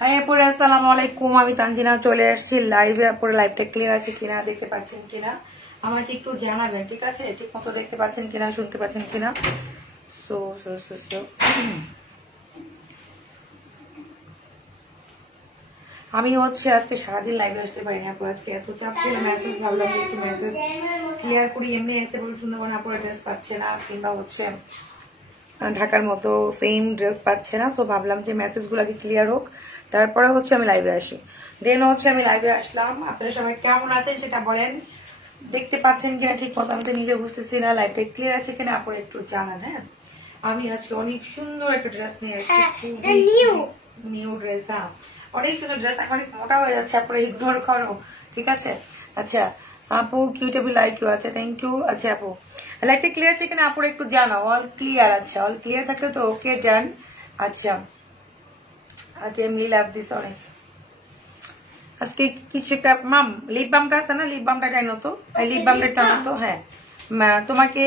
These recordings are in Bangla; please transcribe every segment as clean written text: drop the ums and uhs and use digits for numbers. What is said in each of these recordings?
হাই আপুরা, আসসালামু আলাইকুম। আমি তানজিনা চলে আসছি লাইভে। আপুরা লাইভটা ক্লিয়ার আছে কিনা, দেখতে পাচ্ছেন কিনা আমাকে একটু জানাবেন, ঠিক আছে? ঠিক মতো দেখতে পাচ্ছেন কিনা, শুনতে পাচ্ছেন কিনা। সো সো সো সো আমি আজকে সারাদিন লাইভে আসতে পারিনি আপু। আজকে এত চাপ ছিল, মেসেজ ভাবলাম যে একটু মেসেজ ক্লিয়ার করি। এমনি আসতে বলে সুন্দরবন আপুরা ড্রেস পাচ্ছে না, কিংবা ঢাকার মতো সেম ড্রেস পাচ্ছে না। সো ভাবলাম যে মেসেজ গুলাকে ক্লিয়ার হোক, তারপরে আমি লাইভে আসি। দেন আমি লাইভে আসলাম। আপনারা সবাই কেমন আছেন সেটা বলেন, দেখতে পাচ্ছেন কিনা ঠিক মতো। আমি তো নিজে বুঝতেছি না লাইভটা ক্লিয়ার আছে কিনা, আপনারা একটু জানান। হ্যাঁ, আমি আজকে অনেক সুন্দর একটা ড্রেস নিয়ে আসছি, নিউ ড্রেস। হ্যাঁ, অনেক সুন্দর ড্রেস। এখন অনেক মোটা হয়ে যাচ্ছে, আপনারা ইগনোর করো, ঠিক আছে? আচ্ছা আপু, কিউটেবল লাইক ইউ আছে, থ্যাংক ইউ। আচ্ছা আপু, লাইটটা ক্লিয়ার আছে কিনা আপুরা একটু জানাও। All clear? আচ্ছা, অল ক্লিয়ার থাকলে তো ওকে, ডান। আচ্ছা, আচ্ছা, এমনি লাভ দিস অনেক। আজকে কিছু একটা মাম লিপ বামটা আছে না, লিপ বামটা টাইনো তো, লিপ বামটা টানো তো। হ্যাঁ, তোমাকে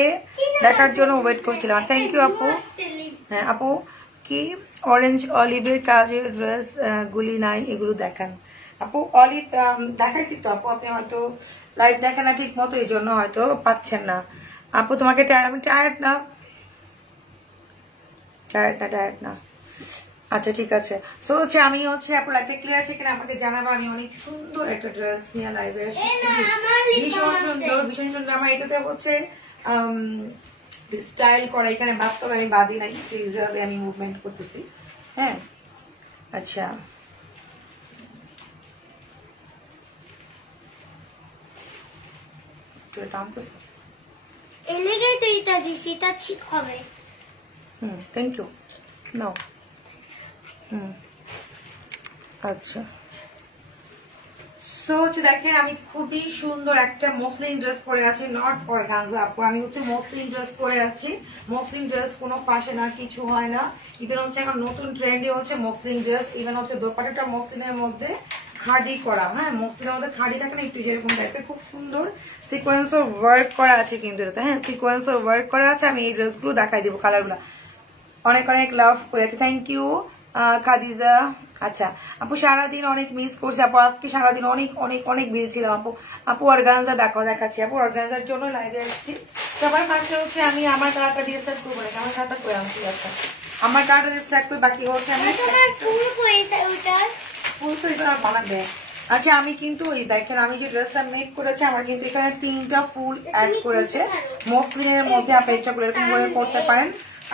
দেখার জন্য ওয়েট করছিলাম। থ্যাংক ইউ আপু। হ্যাঁ আপু, কি অরেঞ্জ অলিভের কাজের ড্রেস গুলি নাই, এগুলো দেখান আপু। অলিভ দেখাইছি তো আপু, আপনি হয়তো লাইভ দেখেন না ঠিক মতো, এই জন্য হয়তো পাচ্ছেন না আপু। তোমাকে আমি টায়ার্ড না, টায়ার্ড না। আচ্ছা ঠিক আছে। সো আমি আপু লাইভটা ক্লিয়ার আছে কিনা আমাকে জানাবো। আমি অনেক সুন্দর একটা ড্রেস নিয়ে লাইভে আসছি, ভীষণ সুন্দর, ভীষণ সুন্দর। আমার এটাতে স্টাইল করা, এখানে বাস্তবে আমি বাদি নাই, রিজার্ভে আমি মুভমেন্ট করতেছি। হ্যাঁ, আচ্ছা টানতেছে, ঠিক হবে। Thank you. নাও। আচ্ছা, সো দেখেন, আমি খুবই সুন্দর একটা মসলিন ড্রেস পরে আছি, নট অর্গানজা আপু। আমি মসলিন ড্রেস পরে আছি। মসলিন ড্রেস কোনো ফাঁসে না, কিছু হয় না। ইভেন এখন নতুন ট্রেন্ডে মসলিন ড্রেস। ইভেন দোপাট্টাটা মসলিনের মধ্যে খাড়ি করা। হ্যাঁ, মসলিনের মধ্যে খাড়ি থাকে না একটু, যেরকম টাইপের খুব সুন্দর সিকোয়েন্স অফ ওয়ার্ক করা আছে কিন্তু এটাতে। হ্যাঁ, সিকোয়েন্স অফ ওয়ার্ক করা আছে। আমি এই ড্রেসগুলো দেখাই দিব, কালারগুলো। অনেক অনেক লাভ করেছে, থ্যাংক ইউ খাদিজা। আচ্ছা আপু, সারাদিন অনেক মিস করছি আপু। আজকে সারাদিন অনেক অনেক অনেক বিজি ছিলাম আপু। আপু অর্গানজা দেখাচ্ছি আপু। অর্গানজার জন্য লাইভে আসছি। সবার ফার্স্টে আমি আমার কালারটা দিয়ে স্টার্ট করবো, আমার কালারটা করে আনছি। আচ্ছা, আমার কালারটা দিয়ে স্টার্ট করে, বাকি আমি ফুল সুইটা বানাবে। আচ্ছা, আমি কিন্তু এই দেখেন, আমি যে ড্রেসটা মেক করেছি, আমার কিন্তু এখানে 3টা ফুল অ্যাড করেছে মসলিনের মধ্যে। আপনি ইচ্ছা করে এরকম করে করতে পারেন।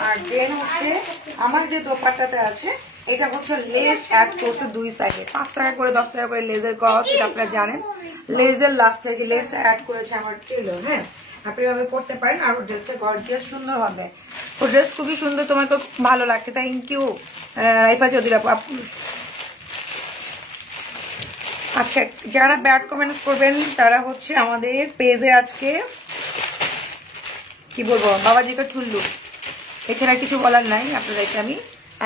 আর দেন আমার যে দোপাট্টাটা আছে, এটা লেস অ্যাড করছে 2 সাইডে। 5 টাকা করে 10 টাকা করে লেজের কস্ট, এটা আপনারা জানেন। লেজের লাস্টে যে লেসটা অ্যাড করেছে আমার টেলর। হ্যাঁ, আপনি এভাবে করতে পারেন, আর ড্রেসটা গর্জিয়াস সুন্দর হবে। ও ড্রেস খুবই সুন্দর, তোমার তো ভালো লাগছে, থ্যাংক ইউ রাইফা চৌধুরী আপু। আচ্ছা, যারা ব্যাড কমেন্টস করবেন তারা আমাদের পেজে আজকে কি বলবো, বাবাজিকে চুল্লু, এছাড়া কিছু বলার নাই আপনাদেরকে আমি।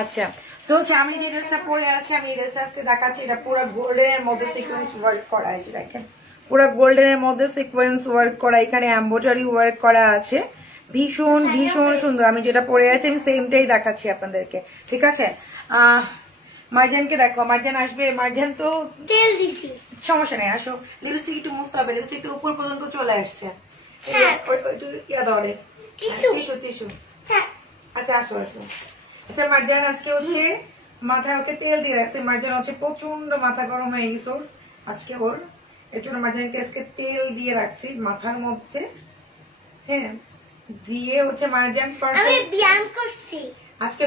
আচ্ছা, সো আমি যে ড্রেসটা পরে আছি, আমি এই ড্রেসটা আজকে দেখাচ্ছি। এটা পুরো গোল্ডেনের মধ্যে সিকোয়েন্স ওয়ার্ক করা আছে, দেখেন পুরো গোল্ডেনের মধ্যে সিকোয়েন্স ওয়ার্ক করা, এখানে এমব্রয়ডারি ওয়ার্ক করা আছে। ভীষণ ভীষণ সুন্দর। আমি যেটা পরে আছি আমি সেমটাই দেখাচ্ছি আপনাদেরকে, ঠিক আছে? মার্জানকে দেখো, মার্জান আসবে। মার্জান তো তেল দিছি, সমস্যা নেই, আসো। লিপস্টিক একটু মুছতে হবে, লিপস্টিক তো উপর পর্যন্ত চলে আসছে। টিস্যু। আচ্ছা আসো আসো। আচ্ছা, মার্জান আজকে মাথায় ওকে তেল দিয়ে রাখছে। মার্জান প্রচন্ড মাথা গরম হয়ে গেছে ওর আজকে। ওর এর জন্য মার্জানকে আজকে তেল দিয়ে রাখছি মাথার মধ্যে। হ্যাঁ, দিয়ে মার্জান ব্যায়াম করছি আজকে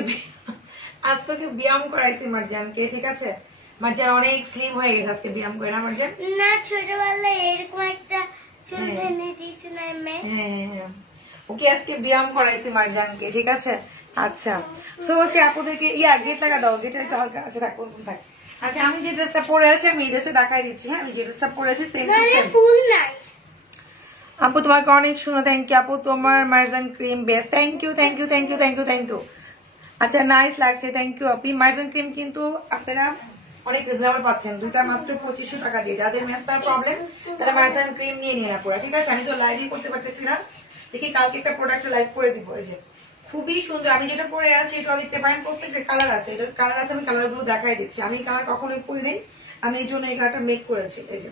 ওকে ব্যায়াম করাইছি মার্জানকে, ঠিক আছে? মার্জান অনেক স্লিম হয়ে গেছে আজকে ব্যায়াম করে, না মার্জান? না, ছোটবেলায় এরকম একটা চুল এনে দিয়েছি না মে। হ্যাঁ, ওকে আজকে ব্যায়াম করাইছি মার্জানকে, ঠিক আছে? আচ্ছা, সো আপুদেরকে গেট লাগা দাও, গেটের একটু হালকা। আচ্ছা থাক, থাক। আচ্ছা, আমি যে ড্রেসটা পরে আছি আমি এই ড্রেসটা দেখাই দিচ্ছি। হ্যাঁ, আমি যে ড্রেসটা পরে আছি সেম টু সেম। ফুল নাই আপু, তোমাকে অনেক সুন্দর, থ্যাংক ইউ আপু। তোমার Marjan cream best, thank you thank you thank you thank you thank you. আচ্ছা, নাইস লাগছে, থ্যাংক ইউ আপু। মার্জান ক্রিম কিন্তু আপনারা অনেক রিজনেবল পাচ্ছেন, দুইটা মাত্র 2500 টাকা দিয়ে। যাদের মেস্তার প্রবলেম তারা মার্জান ক্রিম নিয়ে না পুরো, ঠিক আছে? আমি তো লাইভই করতে পারতেছি না, দেখি কালকে একটা প্রোডাক্ট লাইভ করে দিব। এই যে খুবই সুন্দর। আমি যেটা পরে আছি এটা দেখতে পারেন প্রত্যেকটা কালার আছে, এটা কালার আছে, আমি কালার গুলো দেখাই দিচ্ছি। আমি কালার কখনোই পরি নেই, আমি এই জন্য এই কালারটা মেক করেছি। এই যে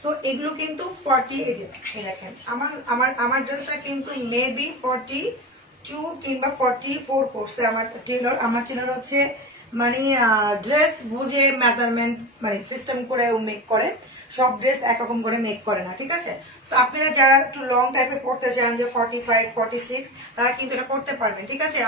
সো এগুলো কিন্তু 40, এই যে দেখেন আমার আমার আমার ড্রেসটা কিন্তু মেবি 42 কিংবা 44 পড়ছে। আমার টেলর হচ্ছে মানে ড্রেস বুঝে মেজারমেন্ট মানে সিস্টেম করে মেক করে, সব ড্রেস একরকম করে মেক করে না, ঠিক আছে। তো আপনারা যারা একটু লং টাইপের পড়তে চান যে 45, 46 তারা কিন্তু এটা করতে পারবেন, ঠিক আছে।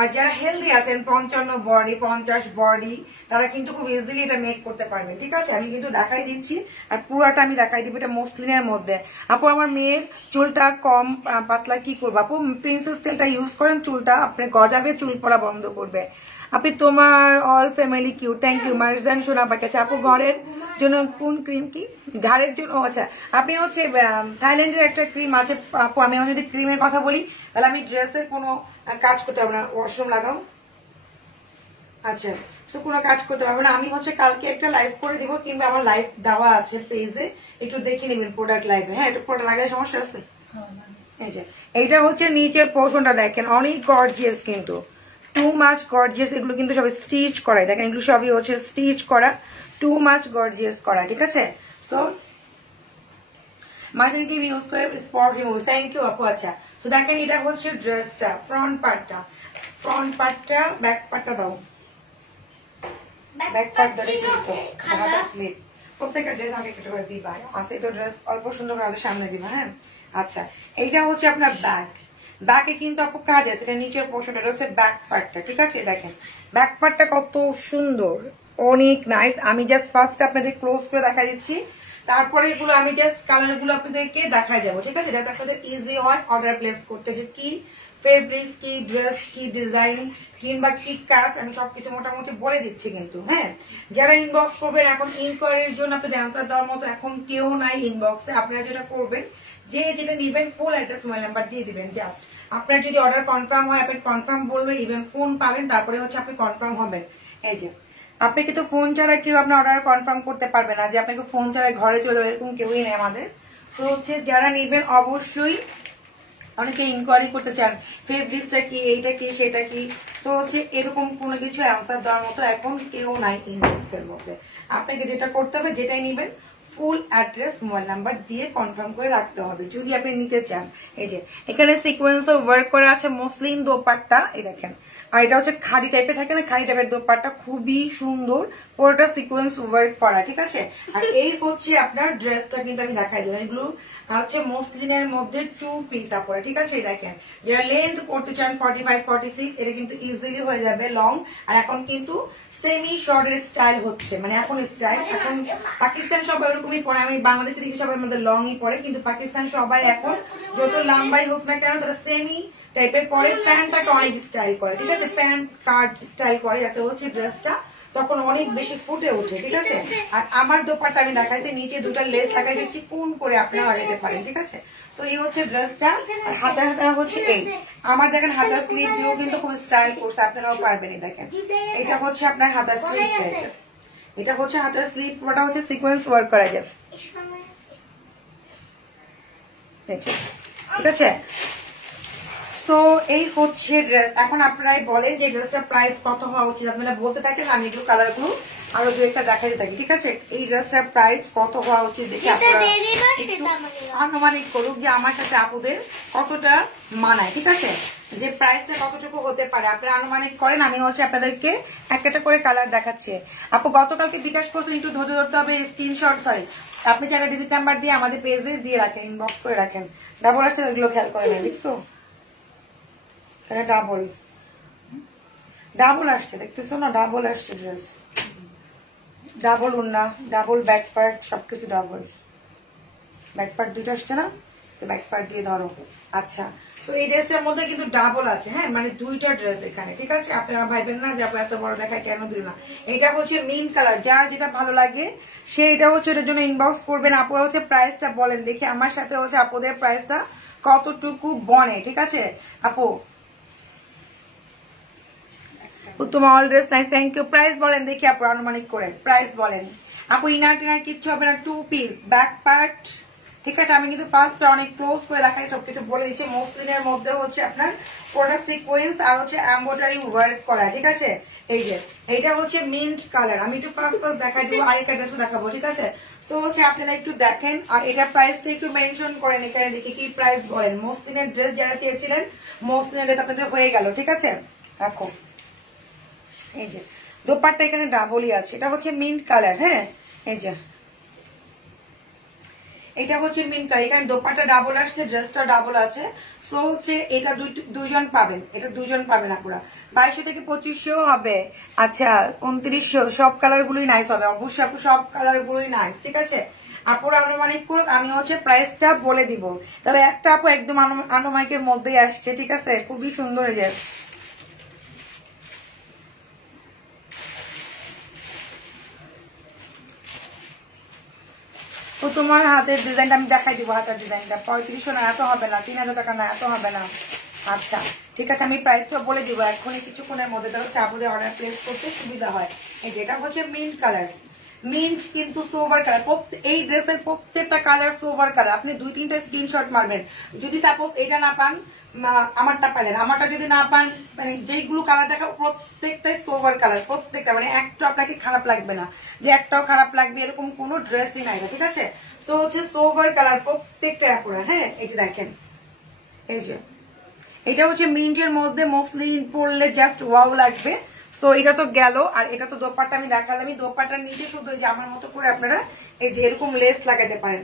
আর যারা হেলদি আছেন 55 বডি 50 বডি তারা কিন্তু খুব ইজিলি এটা মেক করতে পারবেন, ঠিক আছে। আমি কিন্তু দেখাই দিচ্ছি আর পুরাটা আমি দেখাই দিব। এটা মসলিনের মধ্যে। আপু আমার মেয়ের চুলটা কম পাতলা কি করবো? আপু প্রিন্সেস তেলটা ইউজ করেন, চুলটা আপনি গজাবে, চুল পড়া বন্ধ করবে। আপনি তোমার অল ফ্যামিলি কিউ, থ্যাংক ইউ মার্জান সোনা পাকে। আচ্ছা আপু ঘরের জন্য কোন ক্রিম কি ঘাড়ের জন্য? আচ্ছা আপনি হচ্ছে থাইল্যান্ডের একটা ক্রিম আছে আপু। আমি যদি ক্রিমের কথা বলি তাহলে আমি ড্রেসের কোনো কাজ করতে হবে না। ওয়াশরুম লাগাও। আচ্ছা সো কোনো কাজ করতে পারবো না। আমি হচ্ছে কালকে একটা লাইভ করে দিব, কিংবা আমার লাইভ দেওয়া আছে পেজে, একটু দেখে নেবেন প্রোডাক্ট লাইভে। হ্যাঁ এটা প্রোডাক্ট লাগায় সমস্যা আছে। এই যে এইটা হচ্ছে নিচের পোর্শনটা দেখেন, অনেক গর্জিয়াস, কিন্তু টু মাচ গর্জিয়াস। এগুলো কিন্তু সব স্টিচ করা, দেখেন এগুলো সবই হচ্ছে স্টিচ করা, টু মাচ গর্জিয়াস করা, ঠিক আছে। সো মার্জিন ক্রিম ইউজ করে স্পট রিমুভ, থ্যাংক ইউ আপু। আচ্ছা তো দেখেন এটা হচ্ছে ড্রেসটা ফ্রন্ট পার্টটা, ব্যাক পার্টটা দাও, ব্যাক পার্ট ধরে হাতা স্লিপ। প্রত্যেকটা ড্রেস আমাকে একটু করে দিবা, আছে তো ড্রেস অল্প সুন্দর করে সামনে দিবা। হ্যাঁ আচ্ছা এইটা হচ্ছে আপনার ব্যাকে কিন্তু আপু কাজ আছে, এটা নিচের পোর্শনটা, এটা হচ্ছে ব্যাক পার্টটা, ঠিক আছে। দেখেন ব্যাক পার্টটা কত সুন্দর, অনেক নাইস। আমি জাস্ট ফার্স্ট আপনাদের ক্লোজ করে দেখা দিচ্ছি, তারপরে এগুলো আমি জাস্ট কালার গুলো আপনাদেরকে দেখাই যাবো, ঠিক আছে, যাতে আপনাদের ইজি হয় অর্ডার প্লেস করতে, যে কি ফেব্রিক্স, কি ড্রেস, কি ডিজাইন কিংবা কি কাজ, আমি সবকিছু মোটামুটি বলে দিচ্ছি কিন্তু। হ্যাঁ যারা ইনবক্স করবেন, এখন ইনকোয়ারির জন্য আপনাদের অ্যান্সার দেওয়ার মতো এখন কেউ নাই ইনবক্সে। আপনারা যেটা করবেন, যে যেটা নিবেন ফুল অ্যাড্রেস মোবাইল নাম্বার দিয়ে দিবেন। জাস্ট আপনার যদি অর্ডার কনফার্ম হয় আপনি কনফার্ম বলবেন, ইভেন ফোন পাবেন, তারপরে হচ্ছে আপনি কনফার্ম হবেন। এই যে আপনি কিন্তু ফোন ছাড়া কেউ আপনার অর্ডার কনফার্ম করতে পারবে না, যে আপনাকে ফোন ছাড়া ঘরে চলে যাবে এরকম কেউই নেই আমাদের। তো হচ্ছে যারা নেবেন অবশ্যই, অনেকে ইনকোয়ারি করতে চান ফেব্রিক্সটা কি, এইটা কি, সেটা কি, তো হচ্ছে এরকম কোনো কিছু অ্যান্সার দেওয়ার মতো এখন কেউ নাই ইনবক্সের মধ্যে। আপনাকে যেটা করতে হবে, যেটাই নেবেন ফুল অ্যাড্রেস মোবাইল নাম্বার দিয়ে কনফার্ম করে রাখতে হবে যদি আপনি নিতে চান। এই যে এখানে সিকোয়েন্স ওয়ার্ক করা আছে, মসলিন দোপাট্টা, এই দেখেন। আর এটা হচ্ছে খাড়ি টাইপের থাকে না, খাড়ি টাইপের দোপাট্টা, খুবই সুন্দর, পুরোটা সিকোয়েন্স ওয়ার্ক করা, ঠিক আছে। আর এই হচ্ছে আপনার ড্রেসটা, কিন্তু আমি দেখাই দিলাম, এগুলো হচ্ছে মসলিনের মধ্যে 2 পিস আপরে, ঠিক আছে। দেখেন যারা লেন্থ করতে চান 45, 46, এটা কিন্তু ইজিলি হয়ে যাবে লং। আর এখন কিন্তু সেমি শর্টের স্টাইল হচ্ছে, মানে এখন স্টাইল, এখন পাকিস্তান সবাই ওরকমই পরে, আমি বাংলাদেশে দেখি সবাই আমাদের লংই পরে, কিন্তু পাকিস্তান সবাই এখন যত লম্বাই হোক না কেন তারা সেমি টাইপের পরে, প্যান্টটাকে অনেক স্টাইল করে, ঠিক আছে, প্যান্ট কাট স্টাইল করে, যাতে হচ্ছে ড্রেসটা তখন অনেক বেশি ফুটে ওঠে, ঠিক আছে। আর আমার দোপাট্টা আমি দেখাইছি, নিচে দুটো লেস লাগাই দিচ্ছি, কোন করে আপনারা লাগাইতে পারেন, ঠিক আছে। তো এই হচ্ছে ড্রেসটা। আর হাতা হচ্ছে এই, আমার দেখেন হাতা স্লিভ দিয়েও কিন্তু খুব স্টাইল করছে, আপনারাও পারবেন। দেখেন এটা হচ্ছে আপনার হাতা স্লিভ, এটা হচ্ছে হাতার স্লিভ, পুরোটা হচ্ছে সিকোয়েন্স ওয়ার্ক করা যাবে, ঠিক আছে। তো এই হচ্ছে ড্রেস। এখন আপনারাই বলেন যে ড্রেসটার প্রাইস কত হওয়া উচিত, আপনারা বলতে থাকেন, আমি একটু কালার গুলো আরো দু একটা দেখাতে থাকি, ঠিক আছে। এই ড্রেসটার প্রাইস কত হওয়া উচিত দেখে আপনারা আনুমানিক করুক যে আমার সাথে আপুদের কতটা মানায়, ঠিক আছে, যে প্রাইসটা কতটুকু হতে পারে আপনারা আনুমানিক করেন। আমি হচ্ছে আপনাদেরকে একটা করে কালার দেখাচ্ছি। আপু গতকালকে বিকাশ করছেন, একটু ধৈর্য ধরতে হবে, স্ক্রিনশট, সরি আপনি যারা ডিজিট নাম্বার দিয়ে আমাদের পেজে দিয়ে রাখেন, ইনবক্স করে রাখেন। ডাবল আসছে এগুলো খেয়াল করে না, দেখছো ডাবল আসছে, দেখতেছো না, ডাবল আসছে ড্রেস, ডাবল উন্না, ডাবল ব্যাক পার্ট, সবকিছু ডাবল, ব্যাক পার্ট দুটো আসছে না, তো ব্যাক পার্ট দিয়ে ধরো। আচ্ছা তো এই ড্রেসটার মধ্যে কিন্তু ডাবল আছে, হ্যাঁ মানে দুইটা ড্রেস এখানে, ঠিক আছে। আপনারা ভাইবেন না যে আপু এত বড় দেখায় কেন দিল না। এটা হচ্ছে মিন্ট কালার, যার যেটা ভালো লাগে সে এটা হচ্ছে এটার জন্য ইনবক্স করবেন। আপুরা হচ্ছে প্রাইসটা বলেন দেখি, আমার সাথে হচ্ছে আপুদের প্রাইসটা কতটুকু বনে, ঠিক আছে। আপু তোমার all dress nice, thank you. Price বলেন দেখি আপু, আনুমানিক করে প্রাইস বলেন আপু। ইনার টিনার কিচ্ছু হবে না, 2 পিস, ব্যাক পার্ট ঠিক আছে, আমি কিন্তু ফার্স্টটা অনেক ক্লোজ করে দেখাই, সবকিছু বলে দিচ্ছি। মসলিনের মধ্যে হচ্ছে আপনার পুরো সিকোয়েন্স আর হচ্ছে এমব্রয়ডারি ওয়ার্ক করা, ঠিক আছে। এই যে এইটা হচ্ছে মিন্ট কালার, আমি একটু ফার্স্ট দেখাই দিব, আরেকটা ড্রেসও দেখাবো, ঠিক আছে। সো হচ্ছে আপনারা একটু দেখেন, আর এটা প্রাইসটা একটু মেনশন করেন এখানে, দেখি কি প্রাইস বলেন। মসলিনের ড্রেস যারা চেয়েছিলেন, মসলিনের ড্রেস আপনাদের হয়ে গেল, ঠিক আছে। রাখো, এই যে দোপাট্টা এখানে ডাবলই আছে, এটা হচ্ছে মিন্ট কালার। হ্যাঁ, এই যে এটা হচ্ছে মিন্ট কালার, এখানে দোপাট্টা ডাবল আসছে, ড্রেসটা ডাবল আছে। সো হচ্ছে এটা দুইজন পাবেন, এটা দুইজন পাবেন আপনারা। 2200 থেকে 2500 হবে। আচ্ছা 2900, সব কালার গুলোই নাইস হবে, অবশ্যই আপু সব কালার গুলোই নাইস, ঠিক আছে। আপুরা আনুমানিক করুক, আমি হচ্ছে প্রাইসটা বলে দিব। তবে একটা আপু একদম আনুমানিকের মধ্যেই আসছে, ঠিক আছে, খুবই সুন্দর। এই যে তো তোমার হাতের ডিজাইনটা আমি দেখাই দিব, হাতের ডিজাইনটা 3500 না, এত হবে না। 3000 টাকা না, এত হবে না। আচ্ছা ঠিক আছে, আমি প্রাইসটা বলে দিব এখনই কিছুক্ষণের মধ্যে, তাহলে চাপে অর্ডার প্লেস করতে সুবিধা হয়। এই যেটা হচ্ছে মিন্ট কালার, মিন্ট কিন্তু সোভার কালার, এই ড্রেসের প্রত্যেকটা কালার সোভার কালার। আপনি 2-3টা স্ক্রিনশট মারবেন, যদি সাপোজ এটা না পান, আমারটা পাইলেন, আমারটা যদি না পান, মানে যেইগুলো কালার দেখা প্রত্যেকটাই সোভার কালার, প্রত্যেকটা, মানে একটা আপনাকে খারাপ লাগবে না যে একটাও খারাপ লাগবে, এরকম কোনো ড্রেসই নাই, ঠিক আছে। তো হচ্ছে সোভার কালার প্রত্যেকটা আপনারা। হ্যাঁ, এই যে দেখেন, এই যে এটা হচ্ছে মিন্টের মধ্যে মসলিন পরলে জাস্ট ওয়াও লাগবে। তো এটা তো গেল, আর এটা তো দোপাট্টা আমি দেখালাম। দোপাট্টার নিচে শুধু যে আমার মতো করে আপনারা এই যে এরকম লেস লাগাতে পারেন,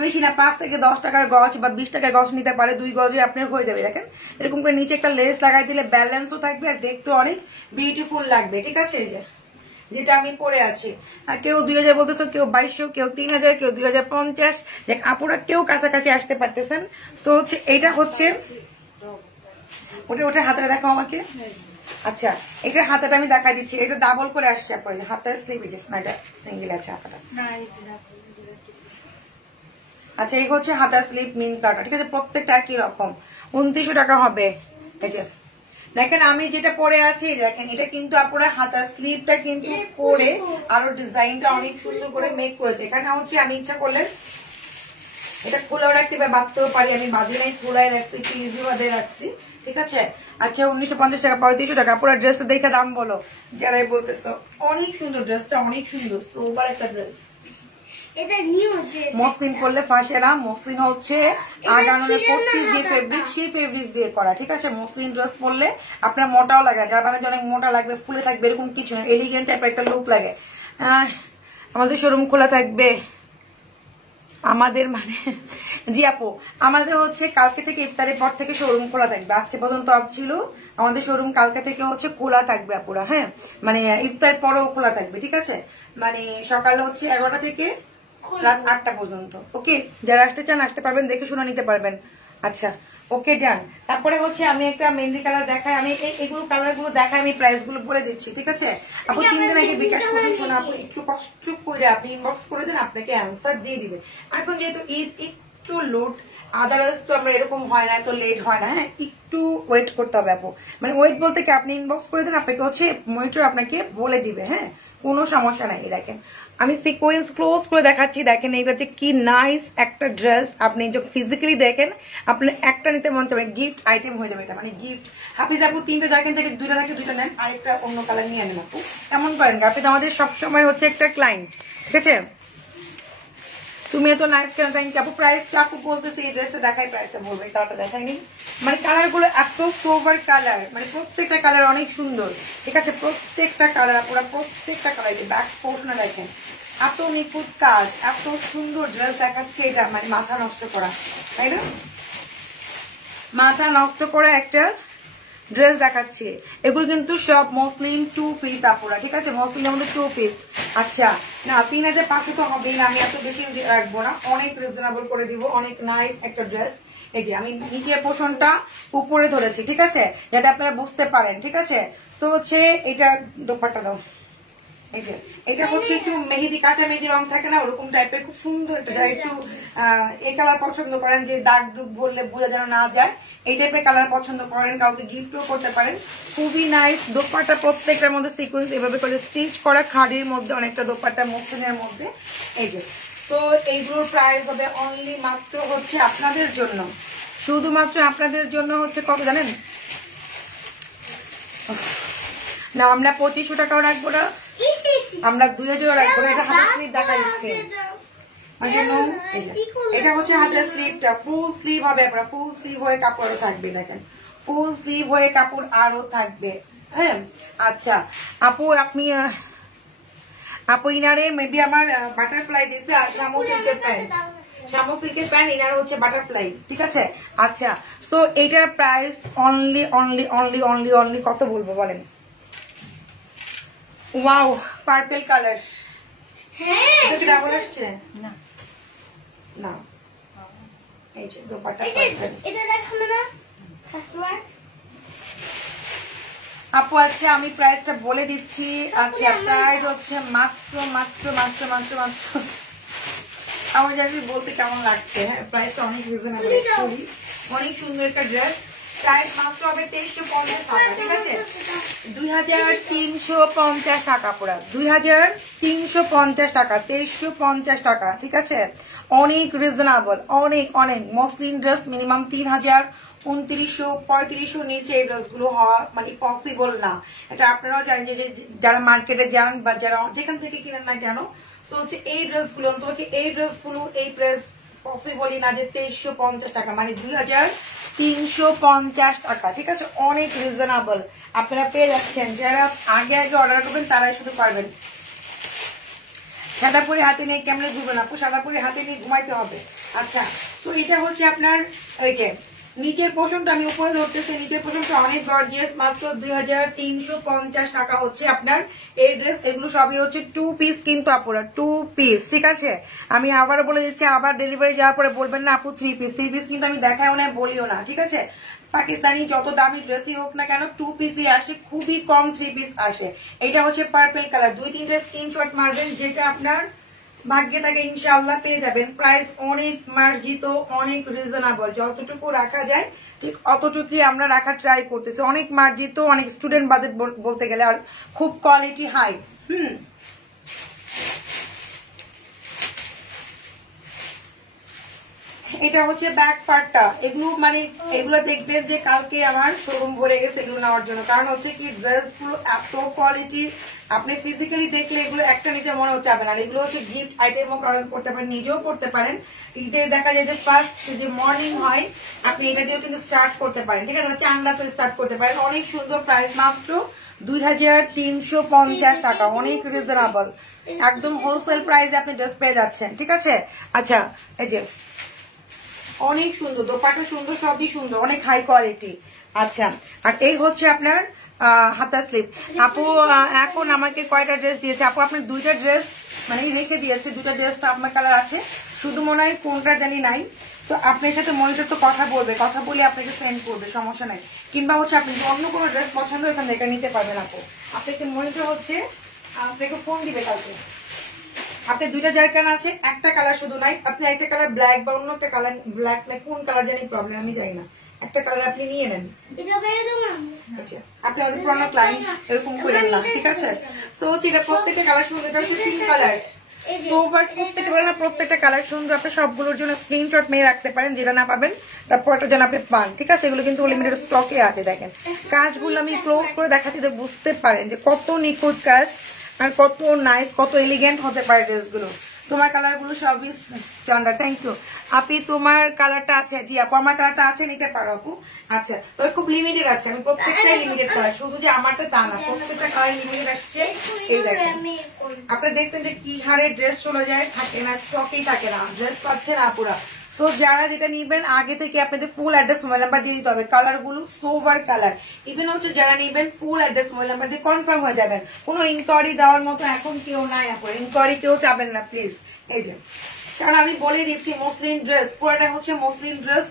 বেশি না 5 থেকে 10 টাকার গজ বা 20 টাকার গজ নিতে পারে, 2 গজে আপনার হয়ে যাবে। দেখেন এরকম করে নিচে একটা লেস লাগাই দিলে ব্যালেন্সও থাকবে আর দেখতে অনেক বিউটিফুল লাগবে, ঠিক আছে। এই যে যেটা আমি পরে আছি, কেউ 2000 বলতেছে, কেউ 2200, কেউ 3000, কেউ 2050। দেখ আপুরা কেউ কাছাকাছি আসতে পারতেছেন। তো হচ্ছে এইটা হচ্ছে ওটা হাতটা দেখাও আমাকে। আচ্ছা এটা হাতাটা আমি দেখা দিচ্ছি, এটা ডাবল করে আসছে পরে, হাতের স্লিভ, যে না এটা সিঙ্গেল আছে হাতাটা। আচ্ছা এই হচ্ছে হাতার স্লিভ মিন্ট কালারটা, ঠিক আছে, প্রত্যেকটা একই রকম। 2900 টাকা হবে। এই যে দেখেন আমি যেটা পরে আছি, দেখেন এটা কিন্তু আপনারা হাতার স্লিভটা কিন্তু করে আরো ডিজাইনটা অনেক সুন্দর করে মেক করেছে। এখানে হচ্ছে আমি ইচ্ছা করলে এটা খোলাও রাখতে বা বাঁধতেও পারি, আমি বাঁধি নাই, খোলাই রাখছি, ইজি বাঁধে রাখছি, ঠিক আছে। আচ্ছা 1950 টাকা, 3500 টাকা। পুরো ড্রেসটা দেখে দাম বলো যারাই বলতেছো। অনেক সুন্দর ড্রেসটা, অনেক সুন্দর, সোবার একটা ড্রেস। এটা নিউ ড্রেস, মসলিন করলে ফাঁসে না, মসলিন হচ্ছে আগানোর পট্টি যে ফেব্রিক, সেই ফেব্রিক দিয়ে করা, ঠিক আছে। মসলিন ড্রেস পরলে আপনার মোটাও লাগে, যার ভাবে অনেক মোটা লাগবে, ফুলে থাকবে, এরকম কিছু না, এলিগেন্ট টাইপের একটা লুক লাগে। আমাদের শোরুম খোলা থাকবে, আমাদের মানে জি আপু আমাদের হচ্ছে কালকে থেকে ইফতারের পর থেকে শোরুম খোলা থাকবে। আজকে পর্যন্ত অফ ছিল, আমাদের শোরুম কালকে থেকে হচ্ছে খোলা থাকবে আপুরা। হ্যাঁ মানে ইফতারের পরেও খোলা থাকবে, ঠিক আছে। মানে সকালে হচ্ছে 11টা থেকে রাত 8টা পর্যন্ত। ওকে, যারা আসতে চান আসতে পারবেন, দেখে শুনে নিতে পারবেন। আচ্ছা ওকে ডান। তারপরে হচ্ছে আমি একটা মেহেন্দি কালার দেখাই, আমি এইগুলো কালার গুলো দেখাই, আমি প্রাইস গুলো বলে দিচ্ছি, ঠিক আছে। আপু 3 দিন আগে বিকাশ করছেন, শোনা আপু একটু কষ্ট করে আপনি ইনবক্স করে দেন, আপনাকে অ্যান্সার দিয়ে দিবে। এখন যেহেতু ঈদ একটু লোড, আদারওয়াইজ তো আমরা এরকম হয় না, এত লেট হয় না। হ্যাঁ একটু ওয়েট করতে হবে আপু, মানে ওয়েট বলতে কি আপনি ইনবক্স করে দেন, আপনাকে হচ্ছে মনিটর আপনাকে বলে দিবে। হ্যাঁ কোনো সমস্যা নাই। দেখেন আমি সিকোয়েন্স ক্লোজ করে দেখাচ্ছি, দেখেন এইটা হচ্ছে কি নাইস একটা ড্রেস। আপনি যখন ফিজিক্যালি দেখেন আপনি একটা নিতে মন চাবে, গিফট আইটেম হয়ে যাবে এটা, মানে গিফট। হাফিজ আপু 3টা দেখেন থেকে 2টা থাকে 2টা নেন, আরেকটা অন্য কালার নিয়ে নেন আপু, এমন করেন। হাফিজ আমাদের সবসময় হচ্ছে একটা ক্লায়েন্ট, ঠিক আছে। তুমি এত নাইস কেন? থ্যাংক ইউ আপু। প্রাইসটা আপু বলতেছি, এই ড্রেসটা দেখাই, প্রাইসটা বলবে, কালারটা দেখাইনি। মানে কালার গুলো এত সোভার কালার, মানে প্রত্যেকটা কালার অনেক সুন্দর, ঠিক আছে। প্রত্যেকটা কালার আপুরা, প্রত্যেকটা কালার, ব্যাক পোর্শনে দেখেন এত নিখুঁত কাজ, এত সুন্দর ড্রেস দেখাচ্ছে। এটা মানে মাথা নষ্ট করা, তাই না? মাথা নষ্ট করা একটা ড্রেস দেখাচ্ছি। এগুলো কিন্তু সব মসলিন 2 পিস আপুরা, ঠিক আছে, মসলিনের মধ্যে 2 পিস। আচ্ছা না 3500 তো হবেই না, আমি এত বেশি রাখবো না, অনেক রিজনেবল করে দিব। অনেক নাইস একটা ড্রেস। এই যে আমি নিচের পোর্শনটা উপরে ধরেছি, ঠিক আছে, যাতে আপনারা বুঝতে পারেন, ঠিক আছে। তো হচ্ছে এটা দোপাট্টা দাও, এই যে এটা হচ্ছে একটু মেহেদি, কাঁচা মেহেদি রং থাকে না, ওরকম টাইপের, খুব সুন্দর একটা। যারা একটু এই কালার পছন্দ করেন, যে দাগ দুগ বললে বোঝা যেন না যায়, এই টাইপের কালার পছন্দ করেন, কাউকে গিফটও করতে পারেন, খুবই নাইস। দোপাট্টা প্রত্যেকটার মধ্যে সিকোয়েন্স এভাবে করে স্টিচ করা, খাড়ির মধ্যে অনেকটা দোপাট্টা মসলিনের মধ্যে। এই যে তো এইগুলোর প্রাইস হবে অনলি মাত্র হচ্ছে আপনাদের জন্য, শুধুমাত্র আপনাদের জন্য হচ্ছে কত জানেন না, আমরা 2500 টাকাও রাখবো না, আমরা 2000 রাখবো না। এটা হাতের স্লিপ দেখা যাচ্ছে, এটা হচ্ছে হাতের স্লিপটা, ফুল স্লিভ হবে, আপনার ফুল স্লিভ হয়ে কাপড়ও থাকবে, দেখেন ফুল স্লিভ হয়ে কাপড় আরো থাকবে। হ্যাঁ আচ্ছা আপু, আপু ইনারে মেবি আমার বাটারফ্লাই দিচ্ছে আর শামু সিল্কের প্যান্ট, শামু সিল্কের প্যান্ট, ইনারে হচ্ছে বাটারফ্লাই, ঠিক আছে। আচ্ছা সো এইটার price only only only only only কত বলবো বলেন? ওয়াও পার্পল কালার, এটা কি ডাবল আসছে? না না, এই যে দোপাট্টা এটা দেখানো না কাস্টমার আপু। আচ্ছা আমি প্রাইসটা বলে দিচ্ছি। আচ্ছা প্রাইস হচ্ছে মাত্র মাত্র মাত্র মাত্র মাত্র, আমার জানি বলতে কেমন লাগছে, হ্যাঁ প্রাইসটা অনেক রিজনেবল, অনেক সুন্দর একটা ড্রেস। প্রাইস মাত্র হবে 2350 টাকা, ঠিক আছে, 2350 টাকা পুরা, 2350 টাকা, 2350 টাকা, ঠিক আছে, অনেক রিজনেবল, অনেক অনেক। মসলিন ড্রেস মিনিমাম 3000, 2900, 3500 নিচে এই ড্রেসগুলো হওয়া মানে পসিবল না। এটা আপনারাও জানেন যে যারা মার্কেটে যান বা যারা যেখান থেকে কিনেন না কেন, তো হচ্ছে এই ড্রেসগুলো অন্তত এই ড্রেসগুলো এই প্রাইস পসিবলই না যে 2350 টাকা, মানে 2350 টাকা, ঠিক আছে, অনেক রিজনেবল আপনারা পেয়ে যাচ্ছেন। যারা আগে আগে অর্ডার করবেন তারাই শুধু পারবেন। সাদা পরে হাতে নিয়ে কেমনে ঘুরবেন আপু? সাদা পরে হাতে নিয়ে ঘুমাইতে হবে। আচ্ছা তো এটা হচ্ছে আপনার ওই যে নিচের পোর্শনটা আমি উপরে ধরতেছি, নিচের পোর্শনটা অনেক গর্জিয়াস, মাত্র 2350 টাকা হচ্ছে আপনার এই ড্রেস। এগুলো সবই হচ্ছে 2 পিস কিন্তু আপুরা, 2 পিস, ঠিক আছে। আমি আবার বলে দিচ্ছি, আবার ডেলিভারি যাওয়ার পরে বলবেন না আপু 3 পিস, 3 পিস কিন্তু আমি দেখাও না বলিও না, ঠিক আছে। পাকিস্তানি যত দামি ড্রেসই হোক না কেন 2 পিসই আসে, খুবই কম 3 পিস আসে। এটা হচ্ছে পার্পল কালার, 2-3টা স্ক্রিনশট মারবেন, যেটা আপনার ভাগ্যে থাকে ইনশাআল্লাহ পেয়ে যাবেন। প্রাইস অনেক মার্জিত, অনেক রিজনেবল, যতটুকু রাখা যায় ঠিক অতটুকুই আমরা রাখার ট্রাই করতেছি। অনেক মার্জিত, অনেক স্টুডেন্ট বাজেট বলতে গেলে, আর খুব কোয়ালিটি হাই। এটা হচ্ছে ব্যাক পার্টটা, এগুলো মানে এগুলো দেখবেন যে কালকে আমার শোরুম ভরে গেছে এগুলো নেওয়ার জন্য, কারণ হচ্ছে কি ড্রেস গুলো এত কোয়ালিটি, আপনি ফিজিক্যালি দেখলে এগুলো একটা নিতে মনে হচ্ছে না, এগুলো হচ্ছে গিফট আইটেমও করতে পারেন, নিজেও করতে পারেন। ঈদে দেখা যায় যে ফার্স্ট যে মর্নিং হয় আপনি এটা দিয়েও কিন্তু স্টার্ট করতে পারেন, ঠিক আছে, চাংলা তো স্টার্ট করতে পারেন। অনেক সুন্দর প্রাইস, মাত্র 2350 টাকা, অনেক রিজনেবল, একদম হোলসেল প্রাইসে আপনি ড্রেস পেয়ে যাচ্ছেন, ঠিক আছে। আচ্ছা এই যে অনেক সুন্দর দোপাটা, সুন্দর, সবই সুন্দর, অনেক হাই কোয়ালিটি। আচ্ছা আর এই হচ্ছে আপনার হাতা স্লিপ। আপু এখন আমাকে কয়টা ড্রেস দিয়েছে আপু? আপনার 2টা ড্রেস মানে রেখে দিয়েছে, 2টা ড্রেস তো আপনার কালার আছে, শুধু মনে হয় কোনটা জানি নাই। তো আপনার সাথে মনিটর তো কথা বলবে, কথা বলে আপনাকে সেন্ড করবে, সমস্যা নাই। কিংবা হচ্ছে আপনি অন্য কোনো ড্রেস পছন্দ এখান থেকে নিতে পারবেন আপু। আপনাকে মনিটর হচ্ছে আপনাকে ফোন দিবে কালকে। আপনার 2টা জারকান আছে, একটা কালার শুধু নাই, আপনি একটা কালার ব্ল্যাক বা অন্য একটা কালার ব্ল্যাক না কোন কালার জানি প্রবলেম আমি জানি না, একটা কালার আপনি নিয়ে নেন। আচ্ছা আপনি আমাদের পুরোনো ক্লায়েন্ট, এরকম করেন না, ঠিক আছে। তো হচ্ছে এটা প্রত্যেকটা কালার সুন্দর, এটা হচ্ছে 3 কালার, সোভার প্রত্যেকটা বলে না, প্রত্যেকটা কালার সুন্দর। আপনি সবগুলোর জন্য স্ক্রিনশট মেরে রাখতে পারেন, যেটা না পাবেন তারপরটা যেন আপনি পান, ঠিক আছে। এগুলো কিন্তু লিমিটেড স্টকে আছে। দেখেন কাজগুলো আমি ক্লোজ করে দেখাচ্ছি, বুঝতে পারেন যে কত নিখুঁত কাজ আর কত নাইস, কত এলিগেন্ট হতে পারে ড্রেসগুলো। তোমার কালার গুলো সবই স্ট্যান্ডার্ড। থ্যাংক ইউ আপি, তোমার কালারটা আছে? জি আপু আমার কালারটা আছে, নিতে পারো আপু। আচ্ছা তবে খুব লিমিটেড আছে, আমি প্রত্যেকটাই লিমিটেড কালার, শুধু যে আমারটা তা না, প্রত্যেকটা কালার লিমিটেড আসছে। এই দেখেন আপনারা দেখছেন যে কি হারে ড্রেস চলে যায়, থাকে না, স্টকেই থাকে না, ড্রেস পাচ্ছে না পুরা। সো যারা যেটা নিবেন আগে থেকে আপনাদের ফুল অ্যাড্রেস মোবাইল নাম্বার দিয়ে দিতে হবে। কালার গুলো সোভার কালার, ইভেন হচ্ছে যারা নিবেন ফুল অ্যাড্রেস মোবাইল নাম্বার দিয়ে কনফার্ম হয়ে যাবেন। কোনো ইনকোয়ারি দেওয়ার মতো এখন কেউ নাই আপু, ইনকোয়ারি কেউ চাবেন না প্লিজ। এই যে কারণ আমি বলে দিচ্ছি মসলিন ড্রেস, পুরোটা হচ্ছে মসলিন ড্রেস,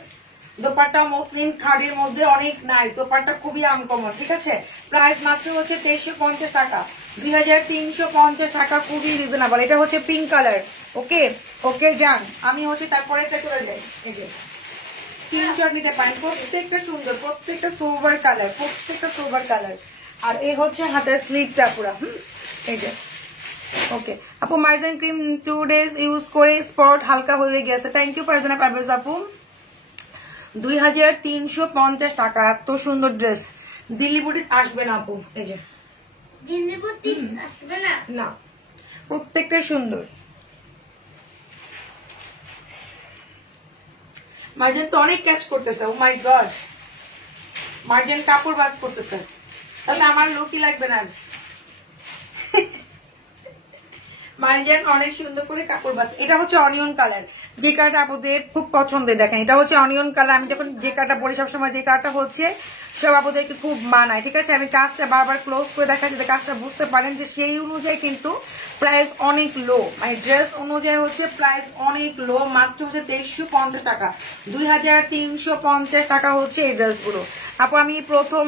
দোপাট্টা মসলিন খাড়ির মধ্যে অনেক নাই, দোপাট্টা খুবই আনকমন, ঠিক আছে। প্রাইস মাত্র হচ্ছে 2350 টাকা, 2350 টাকা, খুবই রিজনেবল। এটা হচ্ছে পিঙ্ক কালার। ওকে ওকে যান, আমি হচ্ছে তারপরে এটা চলে যাই। এই যে স্ক্রিনশট নিতে পারেন, প্রত্যেকটা সুন্দর, প্রত্যেকটা সোভার কালার, প্রত্যেকটা সোভার কালার। আর এই হচ্ছে হাতের স্লিভটা পুরা, এই যে ওকে আপু মার্জিন ক্রিম 2 days ইউজ করে স্পট হালকা হয়ে গেছে। থ্যাংক ইউ ফারজানা পারভেজ আপু। 2350 টাকা, এত সুন্দর ড্রেস। দিল্লি বুটিক আসবে না আপু, এই যে দিল্লি বুটিক আসবে না, না প্রত্যেকটাই সুন্দর। মার্জিন তো অনেক ক্যাচ করতেছে, ও মাই গড, মার্জিন কাপড় বাজ করতেছে, তাহলে আমার লুকই লাগবে না। মার্জিন অনেক সুন্দর করে কাপড় বাজ। এটা হচ্ছে অনিয়ন কালার, যে কালারটা আপনাদের খুব পছন্দের। দেখেন এটা হচ্ছে অনিয়ন কালার, আমি যখন যে কালারটা বলি সবসময় যে কালারটা হচ্ছে সব আপনাদেরকে খুব মানায়, ঠিক আছে। আমি কাজটা বারবার ক্লোজ করে দেখা যাতে কাজটা বুঝতে পারেন যে সেই অনুযায়ী কিন্তু প্রাইস অনেক লো, মানে ড্রেস অনুযায়ী হচ্ছে প্রাইস অনেক লো। মাত্র হচ্ছে 2350 টাকা, 2350 টাকা হচ্ছে এই ড্রেসগুলো। আপু আমি প্রথম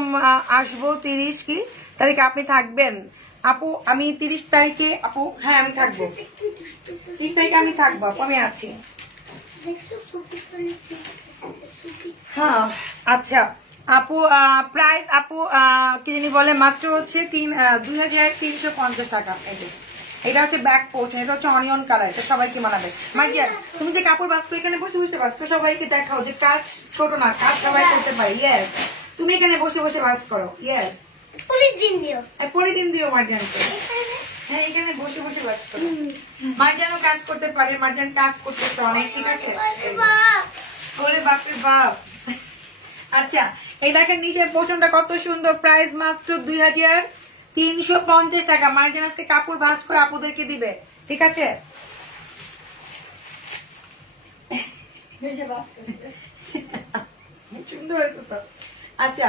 আসবো 30 কি তারিখে, আপনি থাকবেন? আপু আমি 30 তারিখে, আপু হ্যাঁ আমি থাকবো, 30 তারিখে আমি থাকবো আপু, আমি আছি। হ্যাঁ আচ্ছা আপু প্রাইস আপু কি জানি বলে, মাত্র হচ্ছে 2350 টাকা। এটা হচ্ছে ব্যাক পোর্শন, এটা হচ্ছে অনিয়ন কালার, এটা সবাইকে মানাবে। মার্জিয়া তুমি যে কাপড় বাস করে এখানে বসে বসে বাস করো, সবাইকে দেখাও যে কাজ ছোট না, কাজ সবাই করতে পারে। ইয়েস তুমি এখানে বসে বসে বাস করো। ইয়েস পলিথিন দিও, পলিথিন দিও মার্জিয়ানকে, হ্যাঁ এখানে বসে বসে বাস করো। মার্জিয়ানও কাজ করতে পারে, মার্জিয়ান কাজ করতেছে অনেক, ঠিক আছে। ওরে বাপরে বাপ। আচ্ছা এই দেখেন নিচের পোর্শনটা কত সুন্দর, প্রাইস মাত্র 2350 টাকা। মার্জিন আজকে কাপড় ভাঁজ করে আপুদেরকে দিবে, ঠিক আছে। সুন্দর হয়েছে তো। আচ্ছা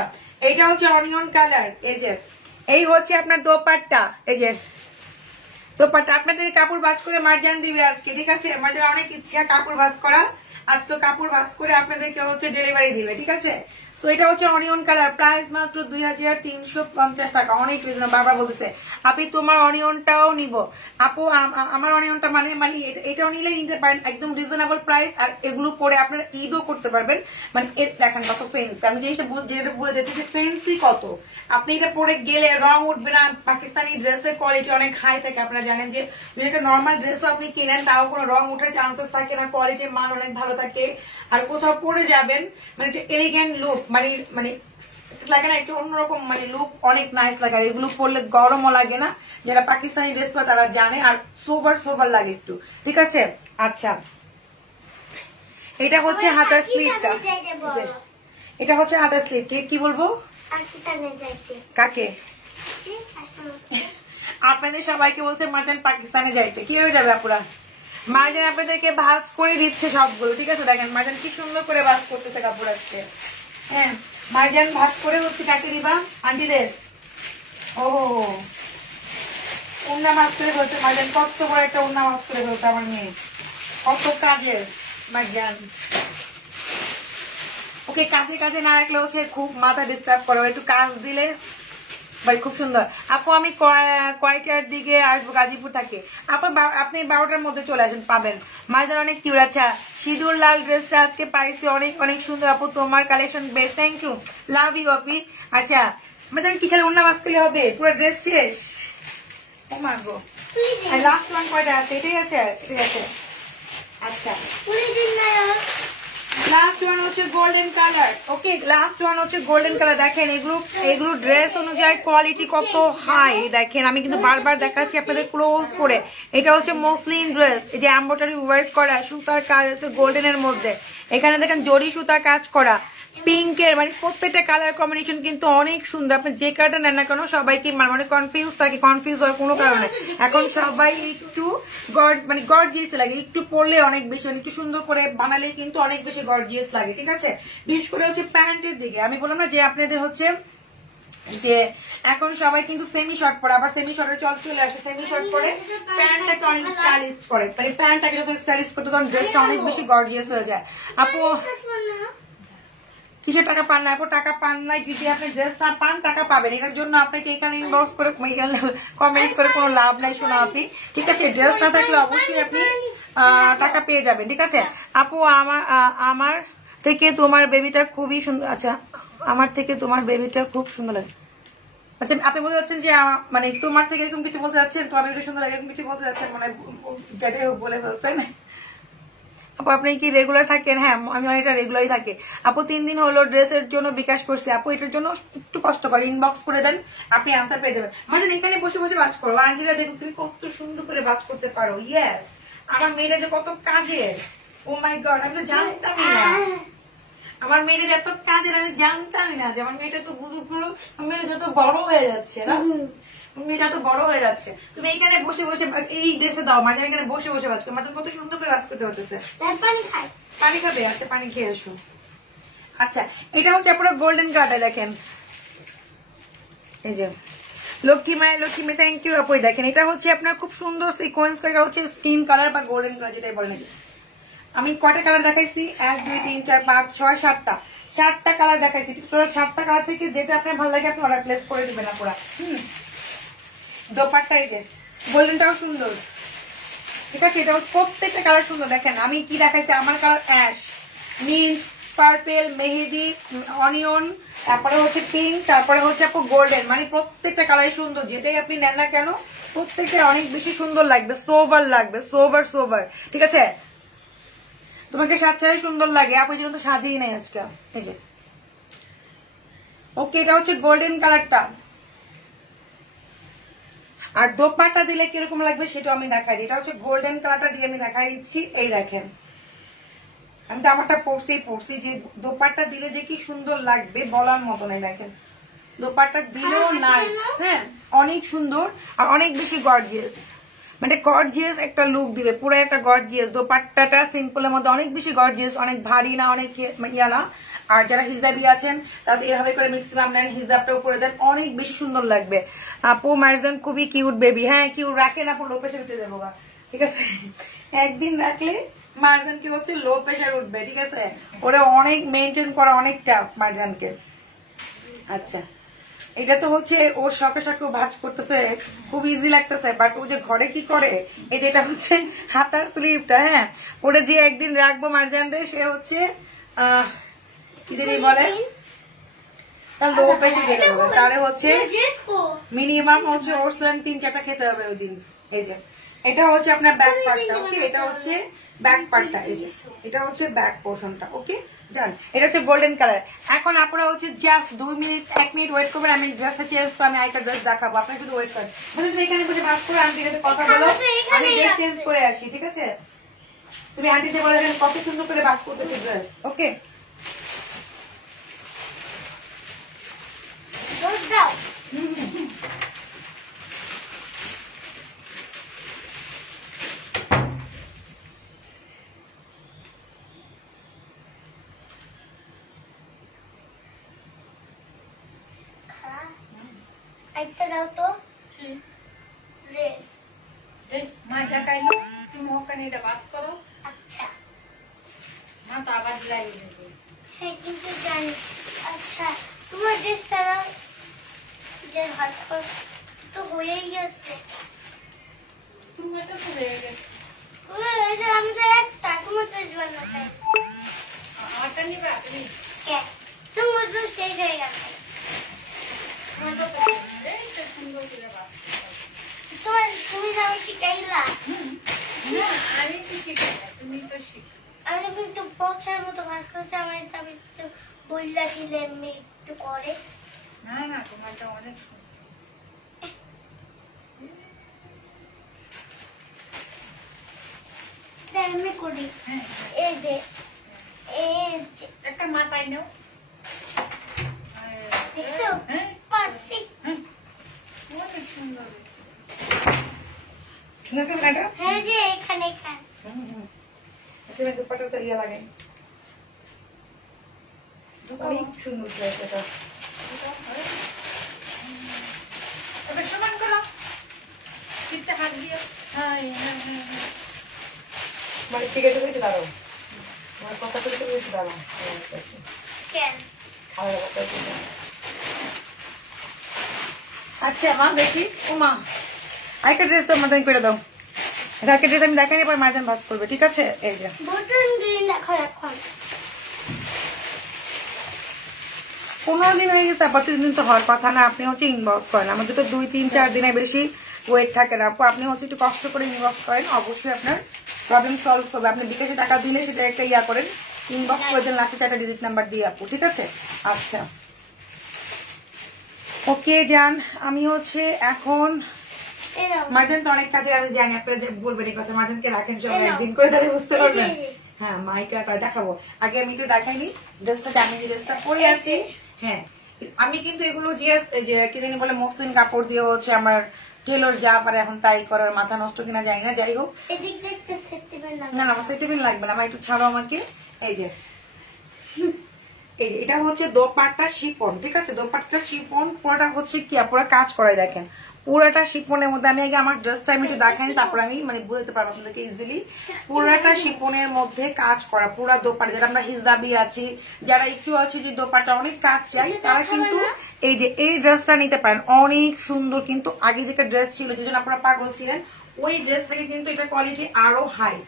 এইটা হচ্ছে অনিয়ন কালার, এই যে এই হচ্ছে আপনার দোপাট্টা, এই যে দোপাট্টা আপনাদের কাপড় ভাঁজ করে মার্জিন দিবে আজকে, ঠিক আছে। মার্জিন অনেক ইচ্ছা কাপড় ভাঁজ করা, আজকে কাপড় ভাঁজ করে আপনাদেরকে হচ্ছে ডেলিভারি দিবে, ঠিক আছে। তো এটা হচ্ছে অনিয়ন কালার, প্রাইস মাত্র 2350 টাকা, অনেক রিজনেবল। বাবা বলতেছে আপনি তোমার অনিয়নটাও নিব। আপু আমার অনিয়নটা মানে মানে এটাও নিলে নিতে পারেন, একদম রিজনেবল প্রাইস। আর এগুলো পরে আপনারা ঈদও করতে পারবেন, মানে দেখেন কত ফেন্সি, আমি যেটা বুঝে দিচ্ছি যে ফেন্সি কত। আপনি এটা পরে গেলে রং উঠবে না। পাকিস্তানি ড্রেসের কোয়ালিটি অনেক হাই থাকে, আপনারা জানেন যে যদি একটা নর্মাল ড্রেসও আপনি কিনেন তাও কোনো রং উঠার চান্সেস থাকে না, কোয়ালিটির মান অনেক ভালো থাকে। আর কোথাও পরে যাবেন মানে একটা এলিগেন্ট লুক, মানে মানে লাগে না একটু অন্যরকম, মানে লুক অনেক নাইস লাগে। আর এগুলো পরলে গরমও লাগে না, যারা পাকিস্তানি ড্রেস পরে তারা জানে, আর সোবার সোবার লাগে একটু, ঠিক আছে। আচ্ছা এটা হচ্ছে হাতার স্লিভটা, এটা হচ্ছে হাতার স্লিভ। কি বলবো কাকে? আপনাদের সবাইকে বলছে মার্জিন পাকিস্তানে যাইতে, কি হয়ে যাবে আপুরা? মার্জিন আপনাদেরকে ভাঁজ করে দিচ্ছে সবগুলো, ঠিক আছে। দেখেন মার্জিন কি সুন্দর করে ভাঁজ করতেছে কাপড় আজকে। হ্যাঁ মার্জিন ভাঁজ করে হচ্ছে কাকে দিবা? আন্টিদের। ও উন্না ভাঁজ করে বলছে মার্জিন, কত বড় একটা উন্না ভাঁজ করে বলছে আমার মেয়ে, কত কাজের মার্জিন। ওকে কাজে কাজে না রাখলে হচ্ছে খুব মাথা ডিস্টার্ব করে, একটু কাজ দিলে ভাই খুব সুন্দর। আপু আমি কয়টার দিকে আসবো? গাজীপুর থাকি আপু, আপনি 12টার মধ্যে চলে আসেন, পাবেন। মার্জিন অনেক কিউট। আচ্ছা সিঁদুর লাল ড্রেসটা আজকে পাইছি, অনেক অনেক সুন্দর আপু, তোমার collection best, thank you, love you আপি। আচ্ছা মার্জিন কি খালি উন্না মাছ খেলে হবে? পুরো ড্রেস শেষ? ও মাগো লাস্ট ওয়ান কয়টা আছে? এটাই আছে, এটাই আছে। আচ্ছা লাস্ট ওয়ান হচ্ছে golden colour. Okay last one হচ্ছে গোল্ডেন কালার। দেখেন এগুলো ড্রেস অনুযায়ী কোয়ালিটি কত হাই, দেখেন আমি কিন্তু বারবার দেখাচ্ছি আপনাদের ক্লোজ করে। এটা হচ্ছে মসলিন ড্রেস, এই যে এমব্রয়ডারি ওয়ার্ক করা, সুতার কাজ আছে গোল্ডেনের মধ্যে, এখানে দেখেন জরি সুতার কাজ করা, পিঙ্কের, মানে প্রত্যেকটা কালার কম্বিনেশন কিন্তু অনেক সুন্দর। আপনি যে কালারটা নেন না কেন সবাইকে মানে কনফিউজ থাকে, কনফিউজ হওয়ার কোনো কারণে। এখন সবাই একটু মানে গর্জিয়াস লাগে, একটু পরলে অনেক বেশি, মানে একটু সুন্দর করে বানালে কিন্তু অনেক বেশি গর্জিয়াস লাগে, ঠিক আছে। বিশেষ করে হচ্ছে প্যান্টের দিকে আমি বললাম না যে আপনাদের হচ্ছে যে এখন সবাই কিন্তু সেমি শর্ট পরে, আবার সেমি শর্টের চলে আসে, সেমি শর্ট পরে প্যান্টটাকে অনেক স্টাইলিশ করে, মানে প্যান্টটাকে যখন স্টাইলিশ করতে তখন ড্রেসটা অনেক বেশি গর্জিয়াস হয়ে যায়। আপু কিসের টাকা পান না? টাকা পান নাই, যদি আপনি ড্রেস না পান টাকা পাবেন, এটার জন্য আপনাকে এখানে ইনবক্স করে কমেন্টস করে কোনো লাভ নাই শোনা আপনি, ঠিক আছে। ড্রেস না থাকলে অবশ্যই আপনি টাকা পেয়ে যাবেন, ঠিক আছে। আপু আমার থেকে তোমার বেবিটা খুবই সুন্দর। আচ্ছা আমার থেকে তোমার বেবিটা খুব সুন্দর লাগে। আচ্ছা আপনি বলতে চাচ্ছেন যে মানে তোমার থেকে এরকম কিছু বলতে যাচ্ছেন, তো আমি সুন্দর এরকম কিছু বলতে যাচ্ছেন, মানে যেটাই হোক বলে ফেলছেন। আপু আপনি কি রেগুলার থাকেন? হ্যাঁ আমি অনেকটা রেগুলারই থাকি আপু। 3 দিন হলো ড্রেসের জন্য বিকাশ করছি আপু, এটার জন্য একটু কষ্ট করে ইনবক্স করে দেন, আপনি আনসার পেয়ে যাবেন। মানে এখানে বসে বসে বাজ করো। আঞ্জিলা দেখো তুমি কত সুন্দর করে বাজ করতে পারো। ইয়েস, আমার মেয়েরা যে কত কাজের, ও মাই গড, আমি তো জানতামই না আমার মেয়েটা এত কাজের, আমি জানতামই না যে আমার মেয়েটা তো গুরু গুরু, মেয়েটা যত বড় হয়ে যাচ্ছে না, মেয়েটা তো বড় হয়ে যাচ্ছে। তুমি এইখানে বসে বসে এই দেশে দাও, মাঝে এখানে বসে বসে বাজ করো, মাঝে কত সুন্দর করে বাজ করতে হতেছে। পানি খাবে? আচ্ছা পানি খেয়ে এসো। আচ্ছা এটা হচ্ছে আপনারা গোল্ডেন কালার, দেখেন এই যে লক্ষ্মী মায়ের থ্যাংক ইউ আপু। দেখেন এটা হচ্ছে আপনার খুব সুন্দর সিকোয়েন্স, এটা হচ্ছে স্কিন কালার বা গোল্ডেন কালার যেটাই বলেন। আমি কয়টা কালার দেখাইছি? 1 2 3 4 5 6 7টা কালার দেখাইছি। 7টা কালার থেকে যেটা আপনার ভালো লাগে আপনি অর্ডার প্লেস করে দিবেন আপুরা। দোপাট্টা এই যে গোল্ডেনটাও সুন্দর, ঠিক আছে, এটা প্রত্যেকটা কালার সুন্দর। দেখেন আমি কি দেখাইছি, আমার কালার অ্যাশ, মিন্ট, পার্পেল, মেহেদি, অনিয়ন, তারপরে হচ্ছে পিঙ্ক, তারপরে হচ্ছে আপু গোল্ডেন, মানে প্রত্যেকটা কালারই সুন্দর। যেটাই আপনি নেন না কেন প্রত্যেকটা অনেক বেশি সুন্দর লাগবে, সোবার লাগবে, সোবার, ঠিক আছে। তোমাকে সাজছাড়াই সুন্দর লাগে আপু, এই জন্য তো সাজেই নাই আজকে। এই যে ওকে, এটা হচ্ছে গোল্ডেন কালারটা। আর দোপাট্টা দিলে কিরকম লাগবে সেটা আমি দেখাই দিই। এটা হচ্ছে গোল্ডেন কালারটা দিয়ে আমি দেখাই দিচ্ছি। এই দেখেন আমি তো আমারটা পড়ছি যে দোপাট্টা দিলে যে কি সুন্দর লাগবে বলার মতো নাই। দেখেন দোপাট্টা দিলেও নাইস, হ্যাঁ অনেক সুন্দর আর অনেক বেশি গর্জিয়াস, মানে গর্জিয়াস একটা লুক দিবে, পুরো একটা গর্জিয়াস। দোপাট্টাটা সিম্পলের মধ্যে অনেক বেশি গর্জিয়াস, অনেক ভারী না, অনেক ইয়া না। আর যারা হিজাবি আছেন তাদের এভাবে করে ম্যাক্সিমাম নেন, হিজাবটা উপরে দেন, অনেক বেশি সুন্দর লাগবে। আপু মার্জান খুবই কিউট বেবি, হ্যাঁ কিউট রাখেন আপু, লো প্রেশার উঠে দেবো, ঠিক আছে। একদিন রাখলে মার্জান কি হচ্ছে লো প্রেশার উঠবে, ঠিক আছে। ওরা অনেক মেনটেন করা অনেক টাফ মার্জানকে। আচ্ছা এটা তো হচ্ছে ওর শখে শখে ভাজ করতেছে, খুব ইজি লাগতেছে, বাট ও যে ঘরে কি করে, এই যেটা হচ্ছে হাতার স্লিপটা, হ্যাঁ ওটা যে একদিন রাখবো মার্জানরে, সে হচ্ছে কি জানি বলে লো প্রেশার খেতে হবে, তাহলে হচ্ছে মিনিমাম হচ্ছে ওর 3-4টা খেতে হবে ওই দিন। এই যে এটা হচ্ছে আপনার ব্যাক পার্টটা, ওকে, এটা হচ্ছে ব্যাক পার্টটা, এই যে এটা হচ্ছে ব্যাক পোর্শনটা, ওকে ডান। এটা হচ্ছে গোল্ডেন কালার। এখন আপনারা হচ্ছে জাস্ট 1 মিনিট ওয়েট করবেন, আমি ড্রেসটা চেঞ্জ করে আমি আরেকটা ড্রেস দেখাবো, আপনারা শুধু ওয়েট করেন। বলে তুমি এখানে বসে ভাগ করে আন্টির সাথে কথা বলো, আমি ড্রেস চেঞ্জ করে আসি, ঠিক আছে। তুমি আন্টিতে বলে দেন কত সুন্দর করে ভাগ করতেছে ড্রেস, ওকে। একটা দাও তো ড্রেস মা দেখাইলো, তুমি ওখানে এটা বাস করো। আচ্ছা মা তো আবার লাগিয়ে দেবে। হ্যাঁ কিন্তু জানি। আচ্ছা তোমার ড্রেসটা যে হাত কর তো হয়েই গেছে। তুমি তো হয়ে গেছে। এই যে আমি তো একটা তোমার ড্রেস বানাতে আমারটা নিবা তুমি? কে তোমার তো শেষ হয়ে গেছে। সুন্দর করে বাস তুমি আমি শিখাইলা না, আমি কি শিখাই, তুমি তো শিখো। আমি কিন্তু পছার মতো ভাস করছি, আমার আমি একটু বইলা দিলে এমনি একটু করে। না না, তোমারটা অনেক সুন্দর। এমনি করি। হ্যাঁ এই যে একটা মাথায় নাও। দেখছো হ্যাঁ পারছি। হ্যাঁ অনেক সুন্দর হয়েছে। দেখেন এটা হ্যাঁ যে এখানে খান তুমি দুপাটাটা ইয়ে লাগে, অনেক সুন্দর লাগছে এটা। এবার সমান করো, চিত্তে হাত দিও। হ্যাঁ হ্যাঁ হ্যাঁ হ্যাঁ, মানে শিখে চলেছি, দাঁড়াও আমার কথা বলতে বলেছি, দাঁড়াও কেন খাওয়া দাওয়া করতে। আচ্ছা মা দেখি, ও মা আরেকটা ড্রেস তো মাদান করে দাও, এটা একটা ড্রেস আমি দেখাই, এবার মাদান ভাজ করবে, ঠিক আছে। এই যে বটন গ্রিন রাখো এখন। 15 দিন হয়ে গেছে, আপা 3 দিন তো হওয়ার কথা না। আপনি হচ্ছে ইনবক্স করেন, আমাদের তো 2-3-4 দিনের বেশি ওয়েট থাকে না আপু। আপনি হচ্ছে একটু কষ্ট করে ইনবক্স করেন, অবশ্যই আপনার প্রবলেম সলভ হবে। আপনি বিকাশে টাকা দিলে সেটা একটা ইয়া করেন, ইনবক্স করে দেন লাস্টে 4টা ডিজিট নাম্বার দিয়ে আপু, ঠিক আছে? আচ্ছা ওকে জান, আমি হচ্ছে এখন মার্জান তো অনেক কাজে, আমি জানি আপনারা বলবেন এই কথা, মার্জানকে রাখেন সবাই একদিন করে, তাহলে বুঝতে পারবেন। হ্যাঁ মাইটা দেখাবো, আগে আমি একটু দেখাইনি ড্রেসটা, আমি ড্রেসটা পরে আছি। হ্যাঁ আমি কিন্তু এগুলো যে কি জানি বলে মসলিন কাপড় দিয়ে হচ্ছে আমার টেলর যা পারে এখন তাই করার, মাথা নষ্ট কিনা যায় না। যাই হোক না না, আমার সেটিবিন লাগবে না, আমার একটু ছাড়ো আমাকে। এই যে এটা হচ্ছে দোপাট্টা শিফন, ঠিক আছে? দোপাট্টা শিফন পুরোটা হচ্ছে কি পুরো কাজ করাই, দেখেন পুরোটা শিফনের মধ্যে। আমি আগে আমার ড্রেসটা আমি একটু দেখাই, তারপর আমি মানে বুঝতে পারবো আপনাদেরকে ইজিলি। পুরোটা শিফনের মধ্যে কাজ করা, পুরো দোপাট্টা, যারা আমরা হিজাবি আছি, যারা একটু আছে যে দোপাট্টা অনেক কাজ চাই, তারা কিন্তু এই যে এই ড্রেসটা নিতে পারেন, অনেক সুন্দর। কিন্তু আগে যেটা ড্রেস ছিল যেজন্য আপনারা পাগল ছিলেন, ওই ড্রেস থেকে কিন্তু এটা কোয়ালিটি আরো হাই।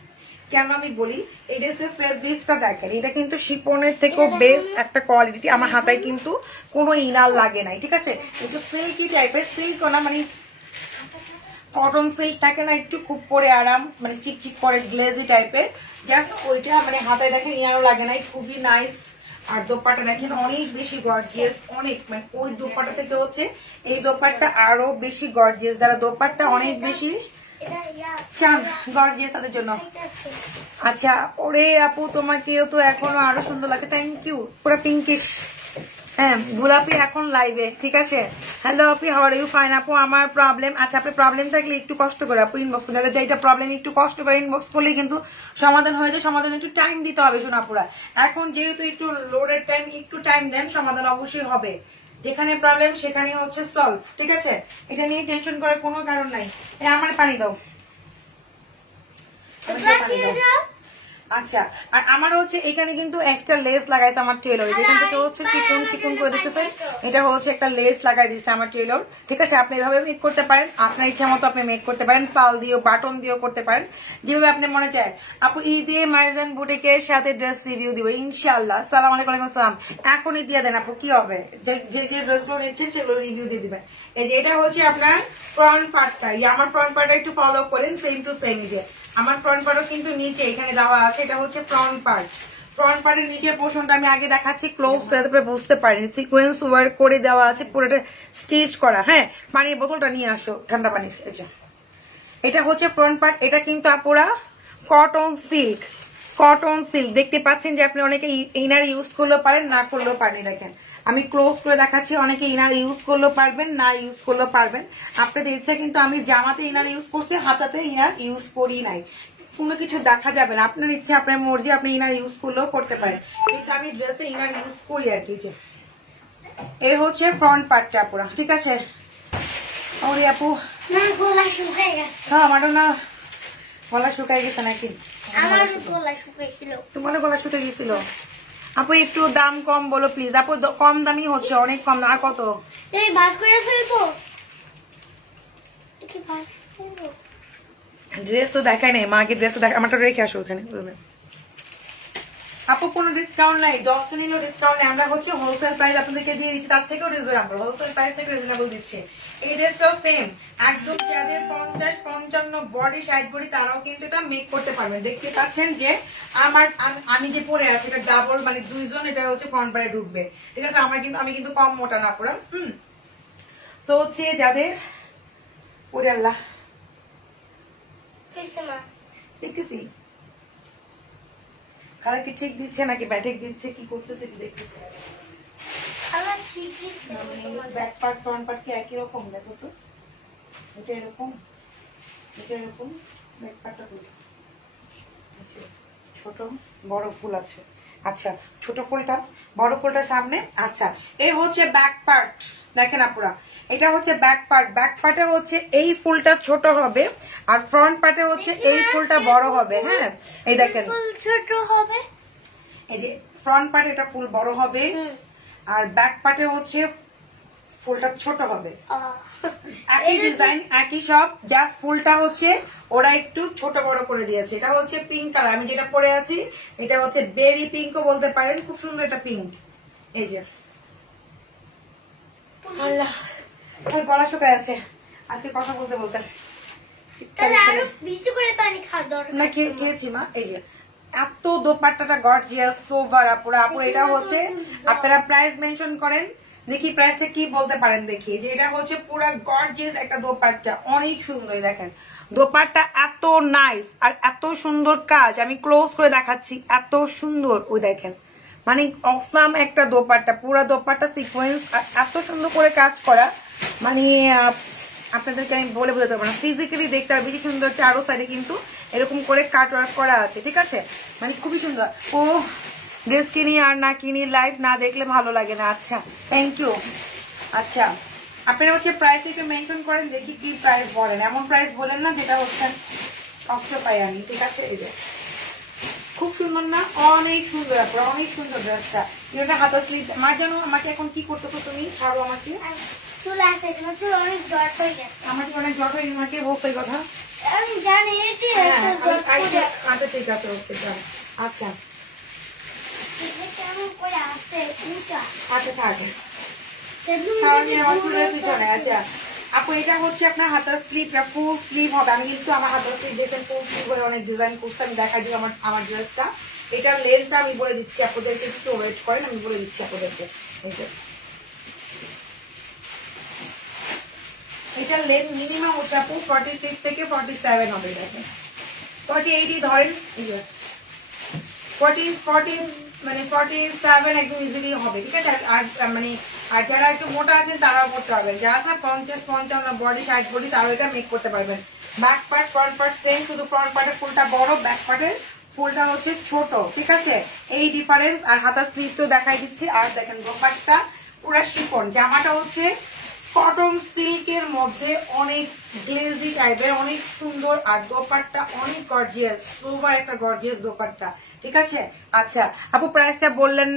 কেন আমি বলি, এই ড্রেসের ফেব্রিক্সটা দেখেন, এটা কিন্তু শিপনের থেকেও বেস্ট একটা কোয়ালিটি। আমার হাতায় কিন্তু কোনো ইনার লাগে নাই, ঠিক আছে? একটু সিল্কি টাইপের, সিল্ক না মানে কটন সিল্ক থাকে না একটু, খুব পরে আরাম, মানে চিকচিক করে গ্লেজি টাইপের, জাস্ট ওইটা মানে হাতায় দেখেন ইনারও লাগে নাই, খুবই নাইস। আর দোপাট্টা দেখেন অনেক বেশি গর্জিয়াস, অনেক মানে ওই দোপাট্টা থেকে হচ্ছে এই দোপাট্টা আরো বেশি গর্জিয়াস। যারা দোপাট্টা অনেক বেশি চান গর্জিয়াস তাদের জন্য। আচ্ছা ওরে আপু তোমাকেও তো এখনো আরো সুন্দর লাগে, থ্যাংক ইউ। পুরো পিঙ্কিশ, হ্যাঁ গোলাপি এখন লাইভে, ঠিক আছে? হ্যালো আপু, হাউ আর ইউ? ফাইন আপু, আমার প্রবলেম, আচ্ছা আপনার প্রবলেম থাকলে একটু কষ্ট করে আপু ইনবক্স করলে, যেটা প্রবলেম একটু কষ্ট করে ইনবক্স করলে কিন্তু সমাধান হয়ে যায়। সমাধান একটু টাইম দিতে হবে সোনাপুরা, এখন যেহেতু একটু লোডের টাইম, একটু টাইম দেন, সমাধান অবশ্যই হবে। যেখানে প্রবলেম সেখানে হচ্ছে সলভ, ঠিক আছে? এটা নিয়ে টেনশন করার কোনো কারণ নাই। আমার পানি দাও, আচ্ছা। আর আমার হচ্ছে এখানে কিন্তু এক্সট্রা লেস লাগাইছে আমার টেলর, যেখান থেকে হচ্ছে চিকন চিকন করে দেখতেছেন, এটা হচ্ছে একটা লেস লাগাই দিচ্ছে আমার টেলর, ঠিক আছে? আপনি এভাবে মেক করতে পারেন, আপনার ইচ্ছা মতো আপনি মেক করতে পারেন, পাল দিয়েও বাটন দিয়েও করতে পারেন, যেভাবে আপনি মনে চায়। আপু ঈদে মার্জান বুটিকের সাথে ড্রেস রিভিউ দিব ইনশাআল্লাহ। আসসালামু আলাইকুম। আসসালাম, এখনই দিয়ে দেন আপু, কি হবে? যে যে ড্রেসগুলো নিচ্ছেন সেগুলো রিভিউ দিয়ে দিবেন। এই যে এটা হচ্ছে আপনার ফ্রন্ট পার্টটা, আমার ফ্রন্ট পার্টটা একটু ফলো করেন, সেম টু সেম। এই যে আমার ফ্রন্ট পার্টও কিন্তু নিচে এখানে দেওয়া আছে, এটা হচ্ছে ফ্রন্ট পার্ট। ফ্রন্ট পার্টের নিচের পোর্শনটা আমি আগে দেখাচ্ছি, ক্লোজ করে তারপরে বুঝতে পারেন, সিকোয়েন্স ওয়ার্ক করে দেওয়া আছে, পুরোটা স্টিচ করা। হ্যাঁ পানির বোতলটা নিয়ে আসো, ঠান্ডা পানির। এটা হচ্ছে ফ্রন্ট পার্ট, এটা কিন্তু আপুরা কটন সিল্ক, কটন সিল্ক দেখতে পাচ্ছেন যে আপনি অনেকে ইনার ইউজ করলেও পারেন, না করলেও পারেন। দেখেন আমি ক্লোজ করে দেখাচ্ছি, অনেকে ইনার ইউজ করলেও পারবেন, না ইউজ করলেও পারবেন, আপনাদের ইচ্ছা। কিন্তু আমি জামাতে ইনার ইউজ করছি, হাতাতে ইনার ইউজ করি নাই, কোনো কিছু দেখা যাবে না, আপনার ইচ্ছা, আপনার মর্জি, আপনি ইনার ইউজ করলেও করতে পারেন, কিন্তু আমি ড্রেসে ইনার ইউজ করি আর কি। যে এই হচ্ছে ফ্রন্ট পার্টটা পুরো, ঠিক আছে? ওরে আপু হ্যাঁ আমারও না গলা শুকাই গেছে নাকি? তোমারও গলা শুকাই গেছিল আপু, একটু দাম কম বলো প্লিজ আপু, কম দামি হচ্ছে, অনেক কম। আর কত? ড্রেস তো দেখাই নাই, মাকে ড্রেস তো দেখা, আমারটা রেখে আসো ওখানে। আপু কোনো ডিসকাউন্ট নাই, 10 নিলেও ডিসকাউন্ট নেই, আমরা হচ্ছে হোলসেল প্রাইস আপনাদেরকে দিয়ে দিচ্ছি, তার থেকেও রিজনেবল, হোলসেল প্রাইস থেকে রিজনেবল দিচ্ছে। এই ড্রেসটাও সেম একদম, যাদের 50-55 বডি 60 বডি তারাও কিন্তু এটা মেক করতে পারবেন। দেখতে পাচ্ছেন যে আমি যে পরে আছি এটা ডাবল, মানে দুইজন এটা হচ্ছে ফ্রন্ট পারে ঢুকবে, ঠিক আছে? আমি কিন্তু কম মোটা না পুরো। সো হচ্ছে যাদের পরে আল্লাহ দেখতেছি কারা কি ঠিক দিচ্ছে নাকি ব্যাঠিক দিচ্ছে, কি করতেছে কি দেখতেছে। ব্যাক পার্ট ফ্রন্ট পার্ট কি একই রকম? দেখো তো, এটা এরকম, এটা এরকম, ব্যাক পার্টটা ছোট বড় ফুল আছে। আচ্ছা ছোট ফুলটা, বড় ফুলটা সামনে। আচ্ছা এই হচ্ছে ব্যাক পার্ট, দেখেন আপুরা এটা হচ্ছে ব্যাক পার্ট। ব্যাক পার্টে হচ্ছে এই ফুলটা ছোট হবে, আর ফ্রন্ট পার্টে হচ্ছে এই ফুলটা বড় হবে। হ্যাঁ এই দেখেন ছোট হবে, এই যে ফ্রন্ট পার্টে এটা ফুল বড় হবে, আর ব্যাক পার্টে হচ্ছে ফুলটা ছোট হবে। একই ডিজাইন একই সব, জাস্ট ফুলটা হচ্ছে ওরা একটু ছোট বড় করে দিয়েছে। এটা হচ্ছে পিঙ্ক কালার, আমি যেটা পরে আছি এটা হচ্ছে বেবি পিঙ্কও বলতে পারেন, খুব সুন্দর এটা পিঙ্ক। এই যে আল্লাহ গলা শুকায় আছে আজকে কথা বলতে বলতে। তাহলে আরো বেশি করে পানি খাওয়া দরকার। না খেয়েছি মা। এই যে এত দোপাট্টাটা গর্জিয়াস সোভার আপুরা। আপুরা এটা হচ্ছে আপনারা প্রাইস মেনশন করেন দেখি, প্রাইসটা কি বলতে পারেন দেখি। যে এটা হচ্ছে পুরো গর্জিয়াস একটা দোপাট্টা, অনেক সুন্দর। দেখেন দোপাট্টা এত নাইস আর এত সুন্দর কাজ, আমি ক্লোজ করে দেখাচ্ছি, এত সুন্দর। ওই দেখেন মানে অসম একটা দোপাট্টা, পুরো দোপাট্টা সিকোয়েন্স আর এত সুন্দর করে কাজ করা, মানে আপনাদেরকে আমি বলে বোঝাতে পারবো না। ফিজিক্যালি দেখতে আর বেশি সুন্দর, চারো সাইডে কিন্তু এরকম করে কাট ওয়ার্ক করা আছে, ঠিক আছে, মানে খুবই সুন্দর। ও ড্রেস কিনি আর না কিনি, লাইভ না দেখলে ভালো লাগে না। আচ্ছা থ্যাংক ইউ। আচ্ছা আপনারা হচ্ছে প্রাইস একটু মেনশন করেন দেখি কি প্রাইস বলেন, এমন প্রাইস বলেন না যেটা হচ্ছে কষ্ট পাই আমি, ঠিক আছে। এই যে খুব সুন্দর না, অনেক সুন্দর আপনার, অনেক সুন্দর ড্রেসটা। এটা হাতা স্লিভ। আমার জানো আমাকে এখন কি করতেছো তুমি, ছাড়ো আমাকে। চুল আছে, তোমার চুল অনেক জট হয়ে গেছে। আমাকে অনেক জট হয়ে আমাকে বলছে এই কথা। আমি জানি এটি আচ্ছা ঠিক আছে, ওকে যান। আচ্ছা কেমন করে আসে উঁচা। আচ্ছা থাকে সেগুলো আমি আমার চুলের পিছনে। আচ্ছা আপু এটা হচ্ছে আপনার হাতার স্লিভটা ফুল স্লিভ হবে। আমি কিন্তু আমার হাতার স্লিভ দেখেন ফুল স্লিভ হয়ে অনেক ডিজাইন করতে, আমি দেখাই দিই আমার ড্রেসটা। এটার লেন্থটা আমি বলে দিচ্ছি আপনাদেরকে, একটু ওয়েট করেন, আমি বলে দিচ্ছি আপনাদেরকে। এই যে এটার লেন্থ মিনিমাম হচ্ছে আপু 46 থেকে 47 হবে। দেখেন 48 ধরেন, এই যে 40 মানে 47 একদম ইজিলি হবে, ঠিক আছে। আর মানে আর যারা একটু মোটা আছেন তারাও করতে পারবেন, যারা 50 55 বডি 60 বডি তারাও এটা মেক করতে পারবেন। Back part front part same, শুধু ফ্রন্ট পার্টের ফুলটা বড়, ব্যাক পার্টের ফুলটা হচ্ছে ছোট, ঠিক আছে, এই ডিফারেন্স। আর হাতা স্লিভ তো দেখাই দিচ্ছি। আর দেখেন দোপাট্টা পুরা শিফন, জামাটা হচ্ছে কটন সিল্কের মধ্যে অনেক গ্লেজি টাইপের, অনেক সুন্দর। আর দোপাট্টা অনেক গর্জিয়াস, সোভার একটা গর্জিয়াস দোপাট্টা, ঠিক আছে। আচ্ছা আপু প্রাইসটা বললেন,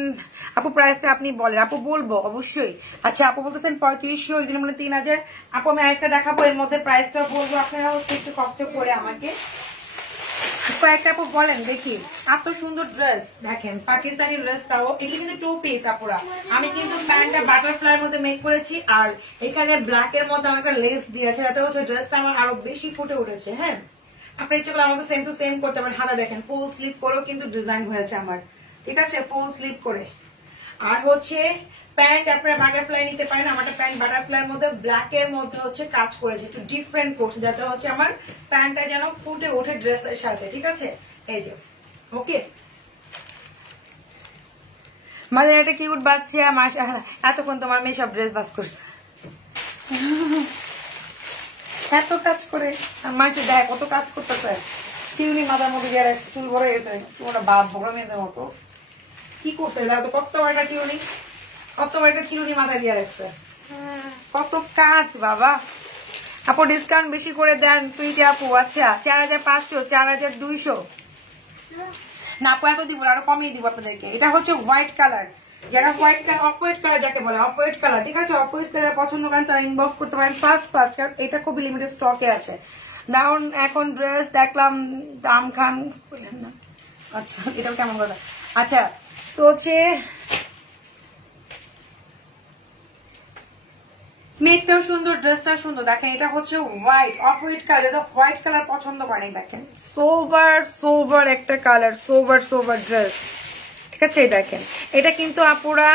আপু প্রাইসটা আপনি বলেন। আপু বলবো অবশ্যই। আচ্ছা আপু বলতেছেন 3500, এই জন্য বলে 3000। আপু আমি আরেকটা দেখাবো, এর মধ্যে প্রাইসটা বলবো, আপনারা হচ্ছে একটু কষ্ট করে আমাকে কয়েকটা আপু বলেন দেখি। এত সুন্দর ড্রেস দেখেন, পাকিস্তানি ড্রেসটাও, এগুলো কিন্তু 2 পিস আপুরা। আমি কিন্তু প্যান্টটা বাটারফ্লাই মধ্যে মেক করেছি, আর এখানে ব্ল্যাক এর মধ্যে আমার একটা লেস দিয়েছে, যাতে হচ্ছে ড্রেসটা আমার আরো বেশি ফুটে উঠেছে। হ্যাঁ আপনি ইচ্ছে করলে আমাকে সেম টু সেম করতে পারেন। হাতা দেখেন ফুল স্লিভ করেও কিন্তু ডিজাইন হয়েছে আমার, ঠিক আছে, ফুল স্লিভ করে। আর হচ্ছে প্যান্ট আপনারা বাটারফ্লাই নিতে পারেন। আমারটা প্যান্ট বাটারফ্লাইয়ের মধ্যে ব্ল্যাক এর মধ্যে হচ্ছে কাজ করেছে, একটু ডিফারেন্ট করছে, যাতে হচ্ছে আমার প্যান্টটা যেন ফুটে ওঠে ড্রেসের সাথে, ঠিক আছে। এই যে ওকে মানে এটা কিউট বাচ্চা, মাশাআল্লাহ। এতক্ষণ তোমার মেয়ে সব ড্রেস বাস করছে, এত কাজ করে আমার দেখ কত কাজ করতেছে। চিউনি মাথার মধ্যে গিয়ে চুল ভরে গেছে, তোমরা বাপ বড় মেয়েদের মতো কি করছে, কত একটা চিরুনি, কত একটা চিরুনি মাথায় দিয়ে রাখছে, কত কাজ বাবা। আপু ডিসকাউন্ট বেশি করে দেন সুইটি আপু। আচ্ছা 4500, 4200 না আপু, এত দিব আরো কমিয়ে দিব আপনাদেরকে। এটা হচ্ছে হোয়াইট কালার, যারা white colour, off white colour যাকে বলে, অফ হোয়াইট কালার, ঠিক আছে। অফ হোয়াইট কালার পছন্দ করেন তারা ইনবক্স করতে পারেন ফার্স্ট, কারণ এটা খুবই লিমিটেড স্টকে আছে। দারুন এখন ড্রেস দেখলাম, দাম খান। আচ্ছা এটাও কেমন কথা। আচ্ছা হচ্ছে মেকটাও সুন্দর, ড্রেসটাও সুন্দর। দেখেন এটা হচ্ছে হোয়াইট, অফ হোয়াইট কালার, এটা হোয়াইট কালার পছন্দ করেন। দেখেন সোভার একটা কালার, সোভার ড্রেস, ঠিক আছে। দেখেন এটা কিন্তু আপুরা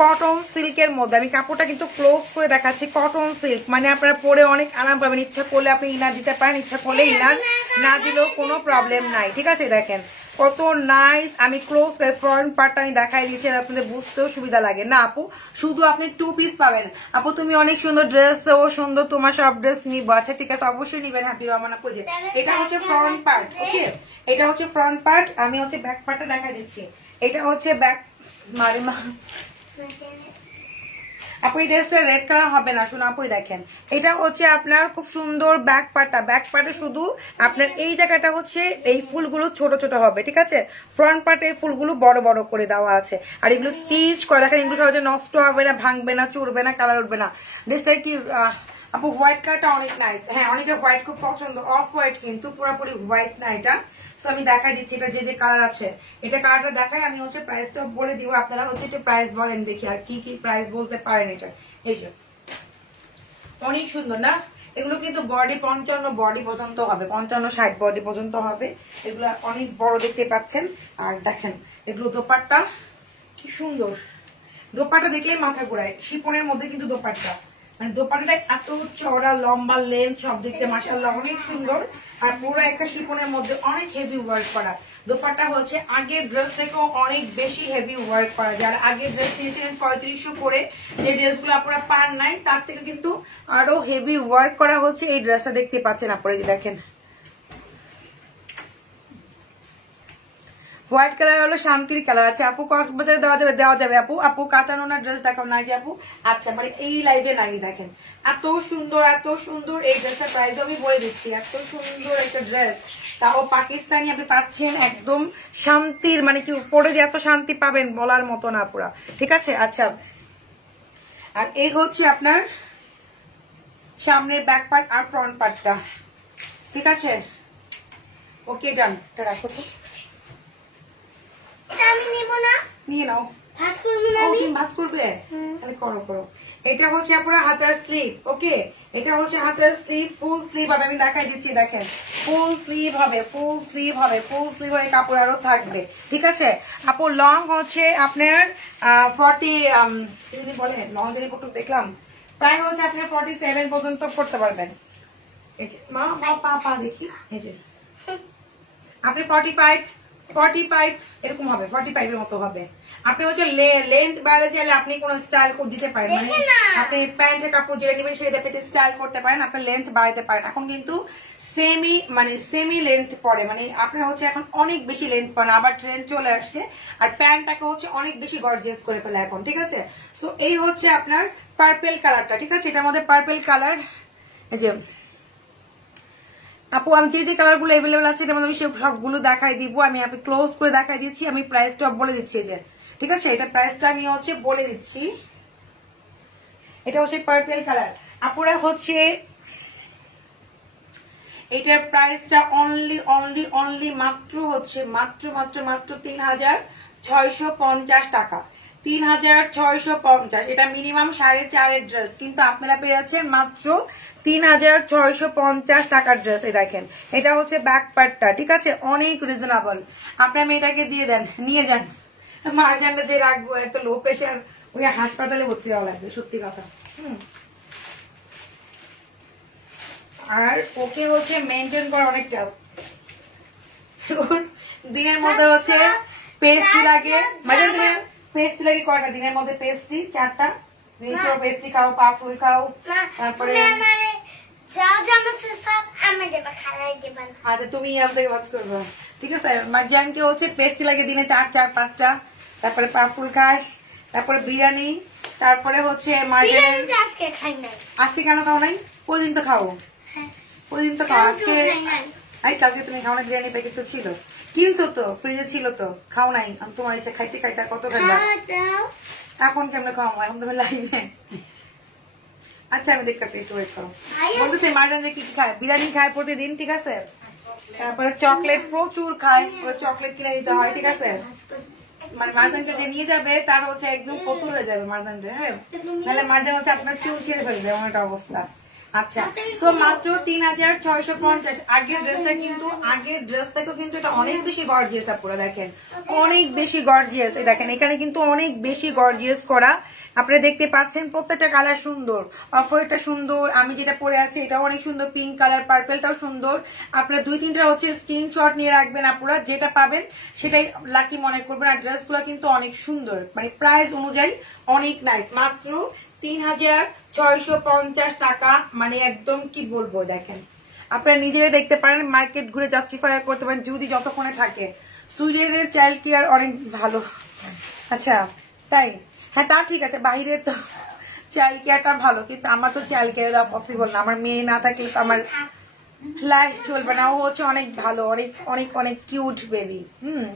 কটন সিল্কের মধ্যে, আমি কাপড়টা কিন্তু ক্লোজ করে দেখাচ্ছি, কটন সিল্ক, মানে আপনারা পরে অনেক আরাম পাবেন। ইচ্ছা করলে আপনি ইনার দিতে পারেন, ইচ্ছা করলে ইনার না দিলেও কোনো প্রবলেম নাই, ঠিক আছে। দেখেন কত নাইস। আমি ক্লোজ করে ফ্রন্ট পার্টটা আমি দেখাই দিচ্ছি, আপনাদের বুঝতেও সুবিধা লাগে না। আপু শুধু আপনি 2 পিস পাবেন। আপু তুমি অনেক সুন্দর ড্রেস, ও সুন্দর, তোমার সব ড্রেস নিবো। আচ্ছা ঠিক আছে অবশ্যই নিবেন হ্যাপি রহমান আপু। যে এটা হচ্ছে ফ্রন্ট পার্ট, ওকে, এটা হচ্ছে ফ্রন্ট পার্ট। আমি হচ্ছে ব্যাক পার্টটা দেখাই দিচ্ছি। এটা হচ্ছে ব্যাক, মারে মা আপু এই ড্রেসটা রেড কালার হবে না, শুনুন আপু দেখেন এটা হচ্ছে আপনার খুব সুন্দর ব্যাক পার্টটা, ব্যাক পার্টে শুধু আপনার এই জায়গাটা হচ্ছে এই ফুলগুলো ছোট ছোট হবে, ঠিক আছে। ফ্রন্ট পার্টে এই ফুলগুলো বড় বড় করে দেওয়া আছে। আর এগুলো স্টিচ করে দেখেন, এগুলো সহজে নষ্ট হবে না, ভাঙবে না, চুরবে না, কালার উঠবে না। ড্রেসটা কি আপু হোয়াইট কালারটা অনেক নাইস। হ্যাঁ অনেকের হোয়াইট খুব পছন্দ, অফ হোয়াইট কিন্তু পুরোপুরি হোয়াইট না এটা। তো আমি দেখাই দিচ্ছি এটা যে যে কালার আছে, এটা কালারটা দেখাই। আমি হচ্ছে প্রাইসটা বলে দিব, আপনারা হচ্ছে একটু প্রাইস বলেন দেখি, আর কি কি প্রাইস বলতে পারেন এটা। এই যে অনেক সুন্দর না? এগুলো কিন্তু বডি 55 বডি পর্যন্ত হবে, 55-60 বডি পর্যন্ত হবে। এগুলো অনেক বড় দেখতে পাচ্ছেন। আর দেখেন এগুলো দোপাট্টা কি সুন্দর, দোপাট্টা দেখলেই মাথা ঘোরায়। শিপনের মধ্যে কিন্তু দোপাট্টা, মানে দোপাট্টাটা এত চওড়া, লম্বা, লেন্থ সব দেখতে মাশাআল্লাহ অনেক সুন্দর। আর পুরো একটা শিপনের মধ্যে অনেক হেভি ওয়ার্ক করা। দোপাট্টা হচ্ছে আগের ড্রেস থেকেও অনেক বেশি হেভি ওয়ার্ক করা। যারা আগের ড্রেস নিয়েছিলেন 3500 করে, যে ড্রেসগুলো আপনারা পান নাই, তার থেকে কিন্তু আরো হেভি ওয়ার্ক করা হচ্ছে এই ড্রেসটা দেখতে পাচ্ছেন আপনারা। যে দেখেন হোয়াইট কালার হলো শান্তির কালার। আচ্ছা আপু কক্সবাজারে দেওয়া যাবে আপু। আপু কাটানোনা ড্রেস দেখাও না যে আপু। আচ্ছা মানে এই লাইভে নাই। দেখেন এত সুন্দর এই ড্রেসটার প্রাইস আমি বলে দিচ্ছি। এত সুন্দর একটা ড্রেস, তাও পাকিস্তানি আপনি পাচ্ছেন একদম শান্তির, মানে কি পরে যে এত শান্তি পাবেন বলার মতো না পুরা। ঠিক আছে। আচ্ছা আর এই হচ্ছে আপনার সামনের ব্যাক পার্ট আর ফ্রন্ট পার্টটা। ঠিক আছে, ওকে ডান। এটা রাখো তো, আমি নিব না, নিয়ে নাও। ভাঁজ করব না আমি। ভাঁজ করবে, তাহলে করো। এটা হচ্ছে আপনার হাতের স্লিভ। ওকে, এটা হচ্ছে হাতের স্লিভ, ফুল স্লিভ হবে। আমি দেখাই দিচ্ছি, দেখেন ফুল স্লিভ হবে, ফুল স্লিভ হয়ে কাপড় আরো থাকবে। ঠিক আছে আপু। লং হচ্ছে আপনার 40 বলে লং দিনে কত দেখলাম, প্রায় হচ্ছে আপনি 47 পর্যন্ত করতে পারবেন। এই যে মা পা দেখি, এই যে আপনি 45 এরকম হবে, 45 এর মতো হবে। আপনি হচ্ছে লেন্থ বাড়াতে চাইলে আপনি কোন স্টাইল করে দিতে পারেন, মানে আপনি প্যান্টের কাপড় যেটা নেবেন সেটা আপনি স্টাইল করতে পারেন, আপনি লেন্থ বাড়াতে পারেন। এখন কিন্তু সেমি লেন্থ পড়ে, মানে আপনার হচ্ছে এখন অনেক বেশি লেন্থ পড়ে, আবার ট্রেন্ড চলে আসছে। আর প্যান্টটাকে হচ্ছে অনেক বেশি গর্জিয়াস করে ফেলে এখন। ঠিক আছে, সো এই হচ্ছে আপনার পার্পেল কালারটা। ঠিক আছে, এটার মধ্যে পার্পেল কালার। এই যে আপু আমি যে কালার গুলো এভেলেবেল আছে এটার মধ্যে আমি সবগুলো দেখাই দিব। আমি আপনি ক্লোজ করে দেখাই দিচ্ছি, আমি প্রাইসটা বলে দিচ্ছি। যে ঠিক আছে, এটা প্রাইসটা আমি হচ্ছে বলে দিচ্ছি। এটা হচ্ছে পার্পল কালার। আপুরা হচ্ছে এটার প্রাইসটা অনলি মাত্র হচ্ছে মাত্র 3650 টাকা। 3650। এটা মিনিমাম 4.5 ড্রেস, কিন্তু আপনারা পেয়ে যাচ্ছেন মাত্র 3650 টাকার ড্রেস। দেখেন এটা হচ্ছে ব্যাক পার্টটা। ঠিক আছে, অনেক রিজনেবল। আপনার মেয়েটাকে দিয়ে দেন, নিয়ে যান। মার্জানটা যে রাখবো, এত লো প্রেশার, ওই হাসপাতালে ভর্তি হওয়া লাগবে, সত্যি কথা। আর ওকে হচ্ছে মেনটেন করা অনেকটা, দিনের মধ্যে হচ্ছে পেস্ট্রি লাগে। পেস্ট্রি লাগে কয়টা দিনের মধ্যে? পেস্ট্রি 4টা। পেস্ট্রি খাও, পা ফুল খাও, তারপরে আচ্ছা তুমি আমাদের ওয়াচ করবো। ঠিক আছে, মার্জানকে হচ্ছে পেস্ট্রি লাগে দিনে 4-5টা, তারপরে পা ফুল খায়, তারপরে বিরিয়ানি, তারপরে হচ্ছে মার্জান আজকে কেন খাও নাই? ওই দিন তো খাও, ওই দিন তো খাও। আজকে কালকে তুমি খাও না, বিরিয়ানি প্যাকেট তো ছিল, কিনছো তো, ফ্রিজে ছিল তো, খাও নাই। আমি তোমার ইচ্ছা খাইতে আর কত খাইবা? এখন কেমন খাও? এখন তুমি লাইভে। আচ্ছা আমি দেখতেছি, একটু ওয়েট করো। বলতেছি মার্জান যে কি খায়, বিরিয়ানি খায় প্রতিদিন। ঠিক আছে, তারপরে চকলেট প্রচুর খায়, চকলেট কিনে দিতে হয়। ঠিক আছে, মানে মার্জানকে যে নিয়ে যাবে তার হচ্ছে একদম কতুর হয়ে যাবে মার্জানটা। হ্যাঁ, নাহলে মার্জান হচ্ছে আপনার চুল ছিঁড়ে ফেলবে, এমন একটা অবস্থা। আচ্ছা, তো মাত্র 3650। আগের ড্রেসটাকেও কিন্তু এটা অনেক বেশি গর্জিয়াস। আপনারা দেখেন অনেক বেশি গর্জিয়াস। দেখেন এখানে কিন্তু অনেক বেশি গর্জিয়াস করা। আপনারা দেখতে পাচ্ছেন প্রত্যেকটা কালার সুন্দর। অফারটা সুন্দর, আমি যেটা পরে আছি এটাও অনেক সুন্দর, পিঙ্ক কালার, পার্পেলটাও সুন্দর। আপনারা 2-3টা হচ্ছে স্ক্রিনশট নিয়ে রাখবেন। আপনারা যেটা পাবেন সেটাই লাকি মনে করবেন। আর ড্রেসগুলো কিন্তু অনেক সুন্দর, মানে প্রাইস অনুযায়ী অনেক নাইস। মাত্র 3650 টাকা, মানে একদম কি বলবো। দেখেন আপনারা নিজেরাই দেখতে পারেন, মার্কেট ঘুরে জাস্টিফাই করতে পারেন যদি যতক্ষণে থাকে। সুইডেনের চাইল্ড কেয়ার অনেক ভালো। আচ্ছা তাই, হ্যাঁ তা ঠিক আছে, বাহিরের তো চাইল্ড কেয়ারটা ভালো, কিন্তু আমার তো চাইল্ড কেয়ার দেওয়া পসিবল না। আমার মেয়ে না থাকলে তো আমার লাইফ চলবে না। ও হচ্ছে অনেক ভালো, অনেক অনেক অনেক কিউট বেবি।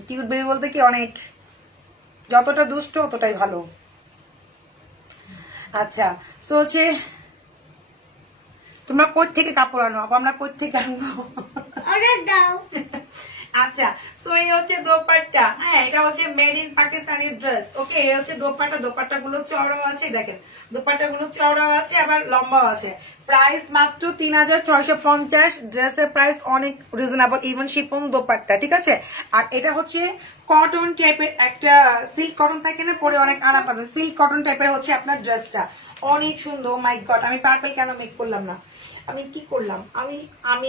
কিউট বেবি বলতে কি অনেক, যতটা দুষ্ট ততটাই ভালো। আচ্ছা, তো হচ্ছে তোমরা কই থেকে কাপড় আনো? আমরা কই থেকে আনবো? আচ্ছা, সো এই হচ্ছে দোপাট্টা। হ্যাঁ, এটা হচ্ছে মেড ইন পাকিস্তানি ড্রেস। ওকে, এই হচ্ছে দোপাট্টা। দোপাট্টা গুলো চওড়াও আছে, দেখেন দোপাট্টা গুলো চওড়াও আছে আবার লম্বাও আছে। প্রাইস মাত্র 3650। ড্রেসের প্রাইস অনেক রিজনেবল, ইভেন শিপন দোপাট্টা, ঠিক আছে। আর এটা হচ্ছে কটন টাইপের একটা, সিল্ক কটন থাকে না, পরে অনেক আরাম পাবেন। সিল্ক কটন টাইপের হচ্ছে আপনার ড্রেসটা, অনেক সুন্দর। মাই গড, আমি পার্পল কেন মেক করলাম না, আমি কি করলাম, আমি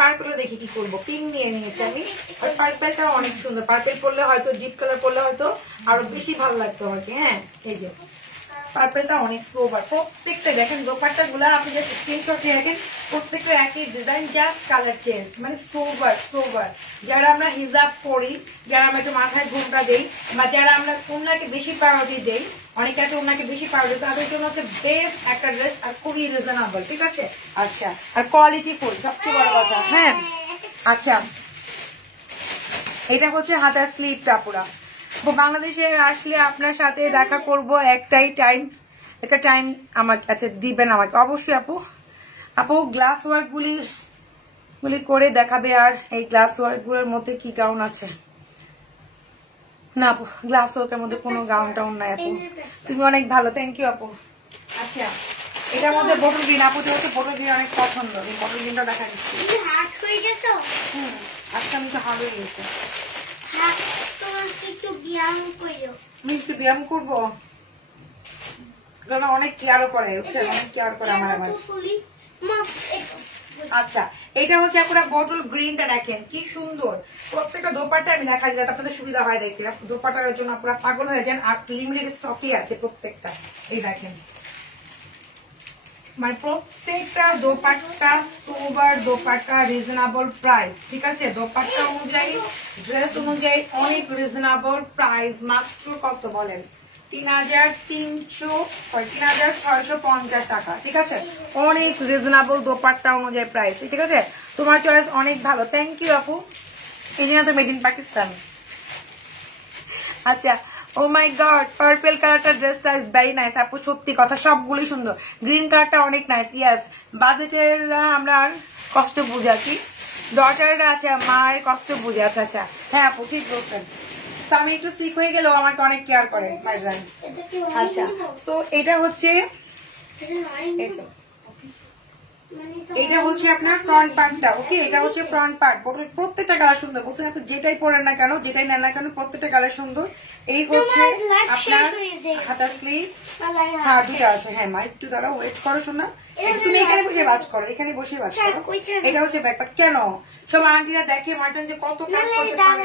পার্পল দেখি কি করবো, পিঙ্ক নিয়ে নিয়েছি আমি। আর পার্পলটা অনেক সুন্দর, পার্পল পরলে হয়তো, ডিপ কালার পরলে হয়তো আরো বেশি ভালো লাগতো আমাকে। হ্যাঁ, এই যে পার্পলটা অনেক সোবার। প্রত্যেকটা দেখেন দোপাট্টা গুলা আপনি যে স্ক্রিনশট দিয়ে দেখেন, প্রত্যেকটা একই ডিজাইন, জাস্ট কালার চেঞ্জ, মানে সোবার। যারা আমরা হিজাব পরি, যারা আমরা একটু মাথায় ঘুমটা দেই, বা যারা আমরা ওনাকে বেশি প্রায়োরিটি দেই, অনেকে আছে ওনাকে বেশি প্রায়োরিটি, তাদের জন্য হচ্ছে বেস্ট একটা ড্রেস আর খুবই রিজনেবল, ঠিক আছে। আচ্ছা, আর কোয়ালিটি ফুল, সবচেয়ে বড় কথা। হ্যাঁ, আচ্ছা, এটা হচ্ছে হাতার স্লিভটা পুরা। বাংলাদেশে আসলে আপনার সাথে দেখা করব একটা টাইম আমার কাছে দিবেন আমাকে অবশ্যই আপু গ্লাস ওয়ার্ক গুলি করে দেখাবে। আর এই গ্লাস ওয়ার্ক গুলোর মধ্যে কি গাউন আছে? না আপু, গ্লাস ওয়ার্কের মধ্যে কোনো গাউন টাউন নাই আপু, তুমি অনেক ভালো, থ্যাংক ইউ আপু। আচ্ছা, এটার মধ্যে বটল গ্রিন, আপু হচ্ছে বটল গ্রিন অনেক পছন্দ, এই বটল গ্রিনটা দেখা দিচ্ছি। আজকে আমি তো হার হয়ে গেছে, একটু ব্যায়াম করবো, কারণ অনেক কেয়ারও করে, অনেক কেয়ার করে আমার। আচ্ছা, এটা হচ্ছে আপনারা বটল গ্রিনটা দেখেন কি সুন্দর। প্রত্যেকটা দোপাট্টা আমি দেখা যাতে আপনাদের সুবিধা হয় দেখে, দোপাট্টার জন্য আপনারা পাগল হয়ে যান। আর লিমিটেড স্টকই আছে প্রত্যেকটা, এই দেখেন, মানে প্রত্যেকটা দোপাট্টা সোবার দোপাট্টা, রিজনেবল প্রাইস, ঠিক আছে। দোপাট্টা অনুযায়ী, ড্রেস অনুযায়ী অনেক রিজনেবল প্রাইস। মাত্র কত বলেন? 3650 টাকা, ঠিক আছে। অনেক রিজনেবল দোপাট্টা অনুযায়ী প্রাইস, ঠিক আছে। তোমার চয়েস অনেক ভালো, থ্যাংক ইউ আপু। এই জন্য তো মেড ইন পাকিস্তান। আচ্ছা, ও মাই গড, পার্পল কালারটা ড্রেসটা ইজ ভেরি নাইস আপু, সত্যি কথা, সবগুলোই সুন্দর। গ্রিন কালারটা অনেক নাইস, ইয়াস। বাজেটের আমরা কষ্ট বুঝাচ্ছি, ডটাররা আছে, মায়ের কষ্ট বুঝে। আচ্ছা আচ্ছা, হ্যাঁ আপু ঠিক বলছেন। আমি একটু সিক হয়ে গেলেও আমাকে অনেক কেয়ার করে মাইজান। আচ্ছা, তো এটা হচ্ছে, এটা হচ্ছে আপনার ফ্রন্ট পার্টটা। ওকে, এটা হচ্ছে ফ্রন্ট পার্ট। প্রত্যেকটা কালার সুন্দর, বলছেন আপনি যেটাই পরেন না কেন, যেটাই নেন না কেন, প্রত্যেকটা কালার সুন্দর। এই হচ্ছে আপনার হাতার স্লিভ। হ্যাঁ, দুটো আছে। হ্যাঁ মা, একটু দাঁড়াও, ওয়েট করো শোনা, তুমি এখানে বসে বাজ করো, এখানে বসে বাজ করো। এটা হচ্ছে ব্যাকপার্ট। কেন সব আন্টিরা দেখে মার্জান যে কত কাজ করতে পারে,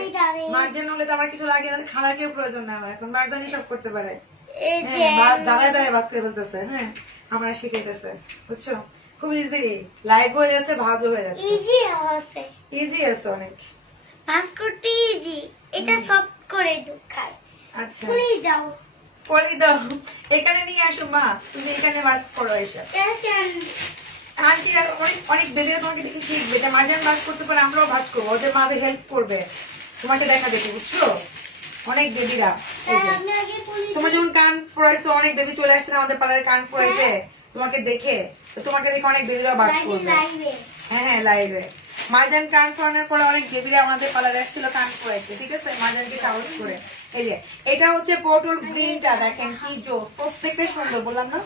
মার্জান হলে তো আমার কিছু লাগে না, খানার কেউ প্রয়োজন নাই আমার, এখন মার্জানই সব করতে পারে। দাঁড়ায় দাঁড়ায় বাজ করে ফেলতেছে। হ্যাঁ, আমরা শিখাইতেছে, বুঝছো, খুব ইজি। লাইভ হয়ে যাচ্ছে, ভাজও হয়ে যাচ্ছে, ইজি আছে অনেক, ভাজ করতে ইজি। এটা সব করে দুখায়। আচ্ছা, পুরি দাও, পলি দাও, এখানে নিয়ে আসো মা, তুমি এখানে ভাজ করো এসব। আন্টিরা অনেক বেবিরা তোমাকে দেখে শিখবে, যে মাঝে ভাজ করতে পারে, আমরাও ভাজ করবো, ওদের মাদের হেল্প করবে, তোমাকে দেখা দেখে, বুঝছো। অনেক বেবিরা, তোমার যেমন কান ফোরাইছে, অনেক বেবি চলে আসছে আমাদের পার্লারে কান ফোরাইতে, তোমাকে দেখে, তো তোমাকে দেখে অনেক বেবিরা ভাজ করবে। হ্যাঁ হ্যাঁ, লাইভে মার্জান কান ফোরানোর পরে অনেক বেবিরা আমাদের পার্লারে আসছিল কান ফোরাইতে, ঠিক আছে, মার্জানকে সাহস করে। এই যে এটা হচ্ছে বটল গ্রিনটা, দেখেন কি জোস, প্রত্যেকটাই সুন্দর, বললাম না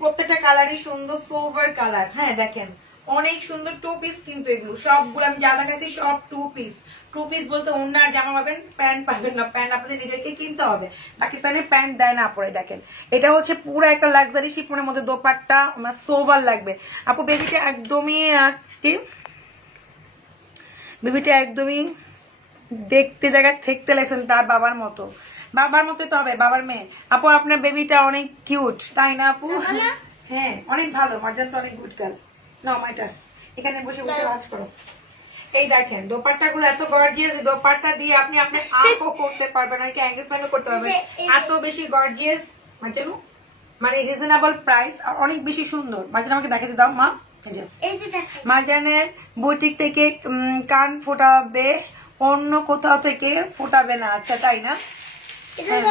প্রত্যেকটা কালারই সুন্দর, সোভার কালার। হ্যাঁ দেখেন, অনেক সুন্দর। 2 পিস কিন্তু এগুলো সবগুলো আমি যা দেখাচ্ছি সব 2 পিস। 2 পিস বলতে ওনার জামা পাবেন, প্যান্ট পাবেন না, প্যান্ট আপনাদের নিজেকে কিনতে হবে, পাকিস্তানে প্যান্ট দেয় না পরে। দেখেন, এটা হচ্ছে পুরো একটা লাক্সারি শিফনের মধ্যে দোপাট্টা, আমার সোভার লাগবে আপু। বেবিটা একদমই কি, বেবিটা একদমই দেখতে জায়গা দেখতে লাগছেন তার বাবার মতো, বাবার মতো তো হবে, বাবার মেয়ে। আপু আপনার বেবিটা অনেক কিউট, তাই না আপু? হ্যাঁ, অনেক ভালো, মার্জান তো অনেক গুড গার্ল। নাও মাইটা, এখানে বসে বসে কাজ করো। এই দেখেন দোপাট্টা গুলো এত গর্জিয়াস, দোপাট্টা দিয়ে আপনি আপনার আঁকও করতে পারবেন, নাকি এঙ্গেজমেন্টও করতে পারবেন, এত বেশি গর্জিয়াস, মানে রিজনেবল প্রাইস, আর অনেক বেশি সুন্দর। মার্জান আমাকে দেখাতে দাও মা। মার্জানের বুটিক থেকে কান ফোটাবে, অন্য কোথাও থেকে ফোটাবে না। আচ্ছা, তাই না?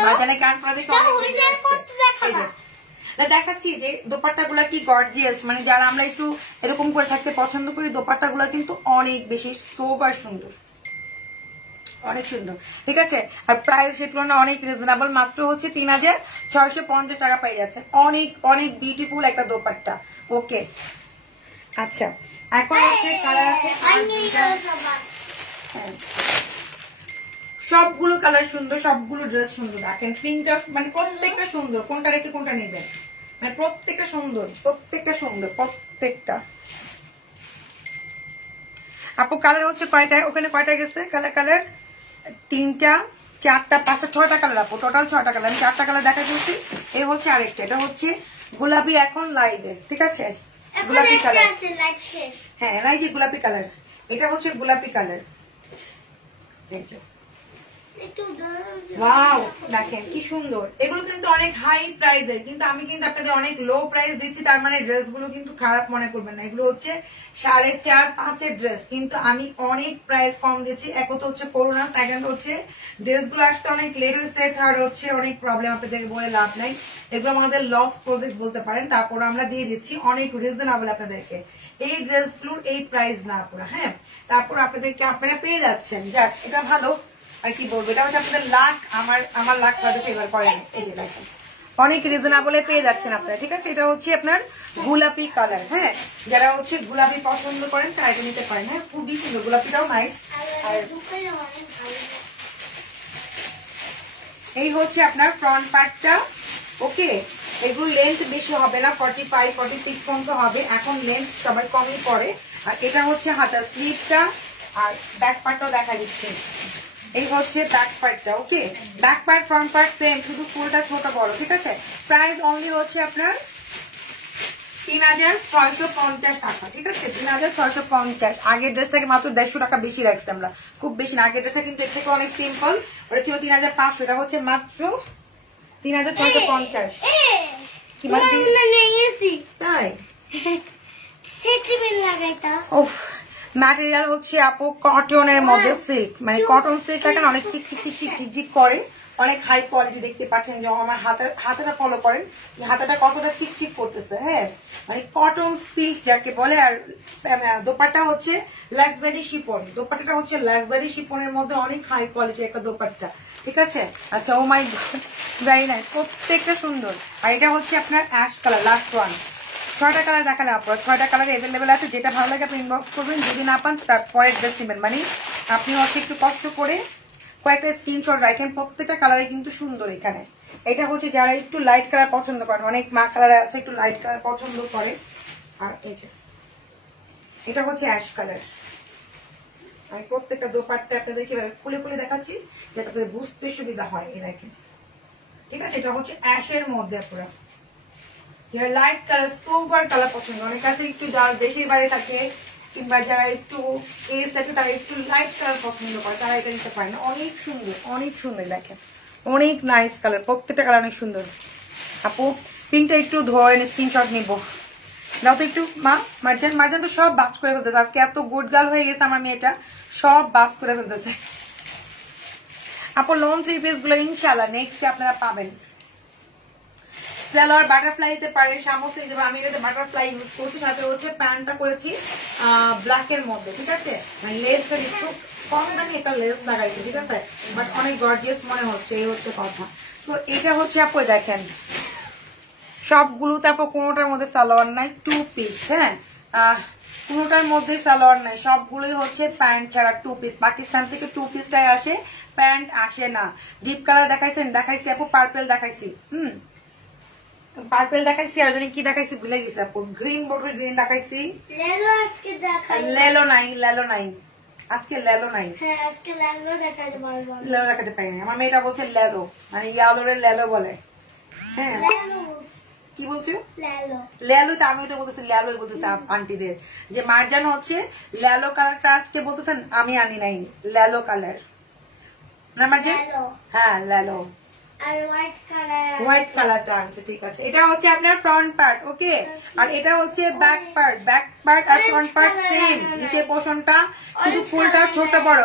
মার্জানের কান ফোটাতে দেখাচ্ছি যে দোপাট্টা গুলা কি গর্জিয়াস, মানে যারা আমরা একটু এরকম করে থাকতে পছন্দ করি, দোপাট্টা গুলা কিন্তু অনেক বেশি সোবার সুন্দর। অনেক সুন্দর, ঠিক আছে। আর প্রাইস সে তুলনায় অনেক রিজনেবল, মাত্র হচ্ছে 3650 টাকা পেয়ে যাচ্ছে। অনেক অনেক বিউটিফুল একটা দোপাট্টা। ওকে, আচ্ছা এখন হচ্ছে কালার আছে সবগুলো কালার সুন্দর, সবগুলো ড্রেস সুন্দর। দেখেন প্রিন্টটা মানে প্রত্যেকটা সুন্দর, কোনটা রেখে কোনটা নেবেন, মানে প্রত্যেকটা সুন্দর, প্রত্যেকটা সুন্দর, প্রত্যেকটা। আপু কালার হচ্ছে কয়টা, ওখানে কয়টা গেছে কালার? কালার 3টা 4টা 5টা 6টা কালার আপু, টোটাল 6টা কালার। আমি 4টা কালার দেখা দিচ্ছি। এই হচ্ছে আরেকটা, এটা হচ্ছে গোলাপি এখন লাইভে, ঠিক আছে, গোলাপি কালার। হ্যাঁ নাই যে গোলাপি কালার, এটা হচ্ছে গোলাপি কালার। ওয়াও দেখেন কি সুন্দর। এগুলো কিন্তু অনেক হাই প্রাইসের, কিন্তু আমি কিন্তু আপনাদের অনেক লো প্রাইস দিচ্ছি, তার মানে ড্রেসগুলো কিন্তু খারাপ মনে করবেন না। এগুলো হচ্ছে 4.5-5 ড্রেস, কিন্তু আমি অনেক প্রাইস কম দিচ্ছি। এক তো হচ্ছে করোনা, সেকেন্ড হচ্ছে ড্রেসগুলো আসতে অনেক লেট হচ্ছে, থার্ড হচ্ছে অনেক প্রবলেম, আপনাদের বলে লাভ নাই। এগুলো আমাদের লস প্রজেক্ট বলতে পারেন, তারপর আমরা দিয়ে দিচ্ছি অনেক রিজনেবল আপনাদেরকে। এই ড্রেসগুলোর এই প্রাইস না পুরো, হ্যাঁ। তারপর আপনাদেরকে আপনারা পেয়ে যাচ্ছেন, যাক এটা ভালো। আর কি বলবো, এটা হচ্ছে আপনাদের লাখ, আমার লাখ হয়তো ফেভার করেন। এই যে দেখেন অনেক রিজনেবলে পেয়ে যাচ্ছেন আপনারা, ঠিক আছে। এটা হচ্ছে আপনার গোলাপি কালার, হ্যাঁ, যারা হচ্ছে গোলাপি পছন্দ করেন তারা এটা নিতে পারেন। হ্যাঁ খুবই সুন্দর, গোলাপিটাও নাইস। আর এই হচ্ছে আপনার ফ্রন্ট পার্টটা। ওকে, এগুলো লেন্থ বেশি হবে না, 45-46 পর্যন্ত হবে। এখন লেন্থ সবাই কমই পড়ে। আর এটা হচ্ছে হাতার স্লিভটা, আর ব্যাক পার্টটাও দেখা দিচ্ছে। এই হচ্ছে ব্যাক পার্টটা। Okay, back part front part same, শুধু ফুলটা ছোট বড়, ঠিক আছে। প্রাইস অনলি হচ্ছে আপনার 3650 টাকা, ঠিক আছে, 3650। আগের ড্রেসটাকে মাত্র 150 টাকা বেশি রাখছি আমরা, খুব বেশি না। আগের ড্রেসটা কিন্তু এর থেকে অনেক সিম্পল, ওটা ছিল 3500, এটা হচ্ছে মাত্র 3650। তাই ওফ, ম্যাটেরিয়াল হচ্ছে আপু কটনের মধ্যে সিল্ক, মানে কটন সিল্ক থাকে না, অনেক চিকচিক চিকচিক ঝিকঝিক করে, অনেক হাই কোয়ালিটি। দেখতে পাচ্ছেন যে আমার হাতাটা ফলো করেন, হাতাটা কতটা চিকচিক করতেছে, হ্যাঁ, মানে কটন সিল্ক যাকে বলে। আর দোপাট্টা হচ্ছে লাক্সারি শিপন, দোপাট্টাটা হচ্ছে লাক্সারি শিপনের মধ্যে অনেক হাই কোয়ালিটি একটা দোপাট্টা, ঠিক আছে। আচ্ছা, oh my god, very nice, প্রত্যেকটা সুন্দর। আর এটা হচ্ছে আপনার অ্যাশ কালার, লাস্ট ওয়ান। 6টা কালার দেখালে আপনার 6টা কালার এভেলেবেল আছে, যেটা ভালো লাগে আপনি ইনবক্স করবেন, যদি না পান তারপরে ড্রেস নেবেন। মানে আপনি হচ্ছে একটু কষ্ট করে কয়েকটা স্ক্রিনশট রাখেন, প্রত্যেকটা কালারে কিন্তু সুন্দর। এখানে এটা হচ্ছে যারা একটু লাইট কালার পছন্দ করেন, অনেক মা কালার আছে একটু লাইট কালার পছন্দ করে। আর এই যে এটা হচ্ছে অ্যাশ কালার। আমি প্রত্যেকটা দোপাট্টা আপনাদের কিভাবে খুলে খুলে দেখাচ্ছি যাতে আপনাদের বুঝতে সুবিধা হয়। এই দেখেন, ঠিক আছে, এটা হচ্ছে অ্যাশের মধ্যে পুরো লাইট কালার, সোবার কালার পছন্দ। অনেক আছে একটু যারা দেশের বাইরে থাকে কিংবা যারা একটু এজ থাকে তারা একটু লাইট কালার পছন্দ করে, তারা এটা নিতে পারে না। অনেক সুন্দর, অনেক সুন্দর, দেখেন অনেক নাইস কালার, প্রত্যেকটা কালার অনেক সুন্দর। আপু পিঙ্কটা একটু ধরেন, স্ক্রিনশট নিবো দাও তো একটু। মার্জান, মার্জান তো সব বাস করে ফেলতেছে আজকে, এত গুড গার্ল হয়ে গেছে আমার মেয়েটা, সব বাস করে ফেলতেছে। আপু লং 3 পিস গুলো ইনশাল্লাহ নেক্সট আপনারা পাবেন। সালোয়ার বাটারফ্লাই দিতে পারেন, সামোসা দিতে পারেন। আমি এটাতে বাটারফ্লাই ইউজ করছি, সাথে হচ্ছে প্যান্টটা করেছি ব্ল্যাক এর মধ্যে, ঠিক আছে। মানে লেসটা একটু কম দামি একটা লেস লাগাইছি, ঠিক আছে, বাট অনেক গর্জিয়াস মনে হচ্ছে, এই হচ্ছে কথা। তো এটা হচ্ছে আপু দেখেন সবগুলো, তারপর কোনোটার মধ্যে সালোয়ার নাই, 2 পিস, হ্যাঁ, কোনোটার মধ্যে সালোয়ার নাই, সবগুলোই হচ্ছে প্যান্ট ছাড়া 2 পিস। পাকিস্তান থেকে 2 পিসটাই আসে, প্যান্ট আসে না। ডিপ কালার দেখাইছি আপু, পার্পেল দেখাইছি, পার্পেল দেখাইছি, আর জানি কি দেখাইছি ভুলে গেছি আপু, গ্রিন বটল গ্রিন দেখাইছি। লেলো নাই, লেলো নাই আজকে, লেলো নাই, লেলো দেখাতে পারিনি। আমার মেয়েটা বলছে লেলো, মানে ইয়ালোরের লেলো বলে। হ্যাঁ কি বলছো লেলো, তো আমিও তো বলতেছি লেলোই বলতেছি আন্টিদের, যে মার্জান হচ্ছে লেলো কালারটা আজকে বলতেছেন, আমি আনি নাই লেলো কালার না মার্জান, হ্যাঁ লেলো হোয়াইট কালারটা আনছে, ঠিক আছে। এটা হচ্ছে আপনার ফ্রন্ট পার্ট, ওকে, আর এটা হচ্ছে ব্যাক পার্ট। ব্যাক পার্ট আর ফ্রন্ট পার্ট সেম, নিচের পোর্শনটা শুধু ফুলটা ছোট বড়,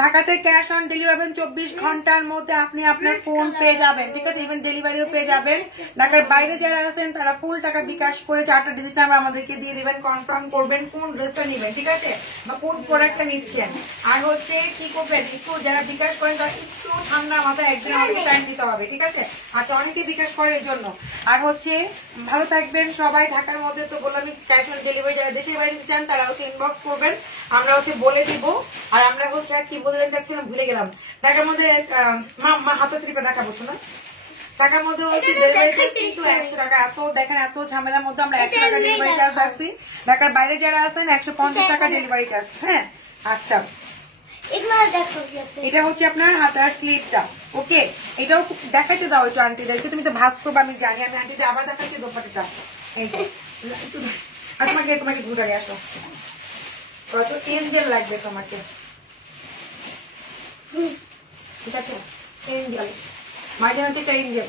ঢাকাতে ক্যাশ অন ডেলিভারি 24 ঘন্টার মধ্যে আপনি আপনার ফোন পেয়ে যাবেন, ঠিক আছে, ইভেন ডেলিভারিও পেয়ে যাবেন। ঢাকার বাইরে যারা আছেন তারা ফুল টাকা বিকাশ করে 4টা ডিজিট নাম্বার আমাদেরকে দিয়ে দিবেন, কনফার্ম করবেন কোন ড্রেসটা নেবেন, ঠিক আছে, বা কোন প্রোডাক্টটা নিচ্ছেন। আর হচ্ছে কি করবেন, একটু যারা বিকাশ করেন তারা একটু ঠান্ডা মাথায় একদিন আমাদেরকে টাইম দিতে হবে, ঠিক আছে। আর অনেকে বিকাশ করে এর জন্য। আর হচ্ছে ভালো থাকবেন সবাই। ঢাকার মধ্যে তো বললাম ক্যাশ অন ডেলিভারি, যারা দেশের বাইরে চান তারা হচ্ছে ইনবক্স করবেন, আমরা হচ্ছে বলে দিব। আর আমরা হচ্ছে কি বলতে চাচ্ছিলাম ভুলে গেলাম। ঢাকার মধ্যে মা হাতে স্লিপে দেখাবো শোনা, ঢাকার মধ্যে হচ্ছে ডেলিভারি চার্জ কিন্তু 100 টাকা। এত দেখেন এত ঝামেলার মধ্যে আমরা 100 টাকা ডেলিভারি চার্জ রাখছি। ঢাকার বাইরে যারা আছেন 150 টাকা ডেলিভারি চার্জ। হ্যাঁ আচ্ছা, এটা হচ্ছে আপনার হাতার স্লিপটা। ওকে, এটাও দেখাইতে দাও একটু আন্টিদেরকে, তুমি তো ভাস করবে আমি জানি। আমি আন্টিদের আবার দেখাচ্ছি দোপাট্টাটা, এই যে আর তোমাকে ঘুরে আসো, কত এঞ্জেল লাগবে তোমাকে, ঠিক আছে, এঞ্জেল মাঝে মাঝে একটা এঞ্জেল।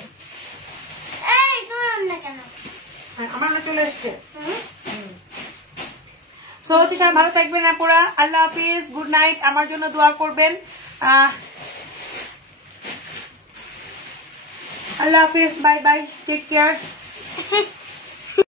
আমার না চলে এসছে। সো হচ্ছে সবাই ভালো থাকবেন আপুরা, আল্লাহ হাফিজ, গুড নাইট, আমার জন্য দোয়া করবেন। আল্লাহ হাফিজ, বাই বাই, টেক কেয়ার।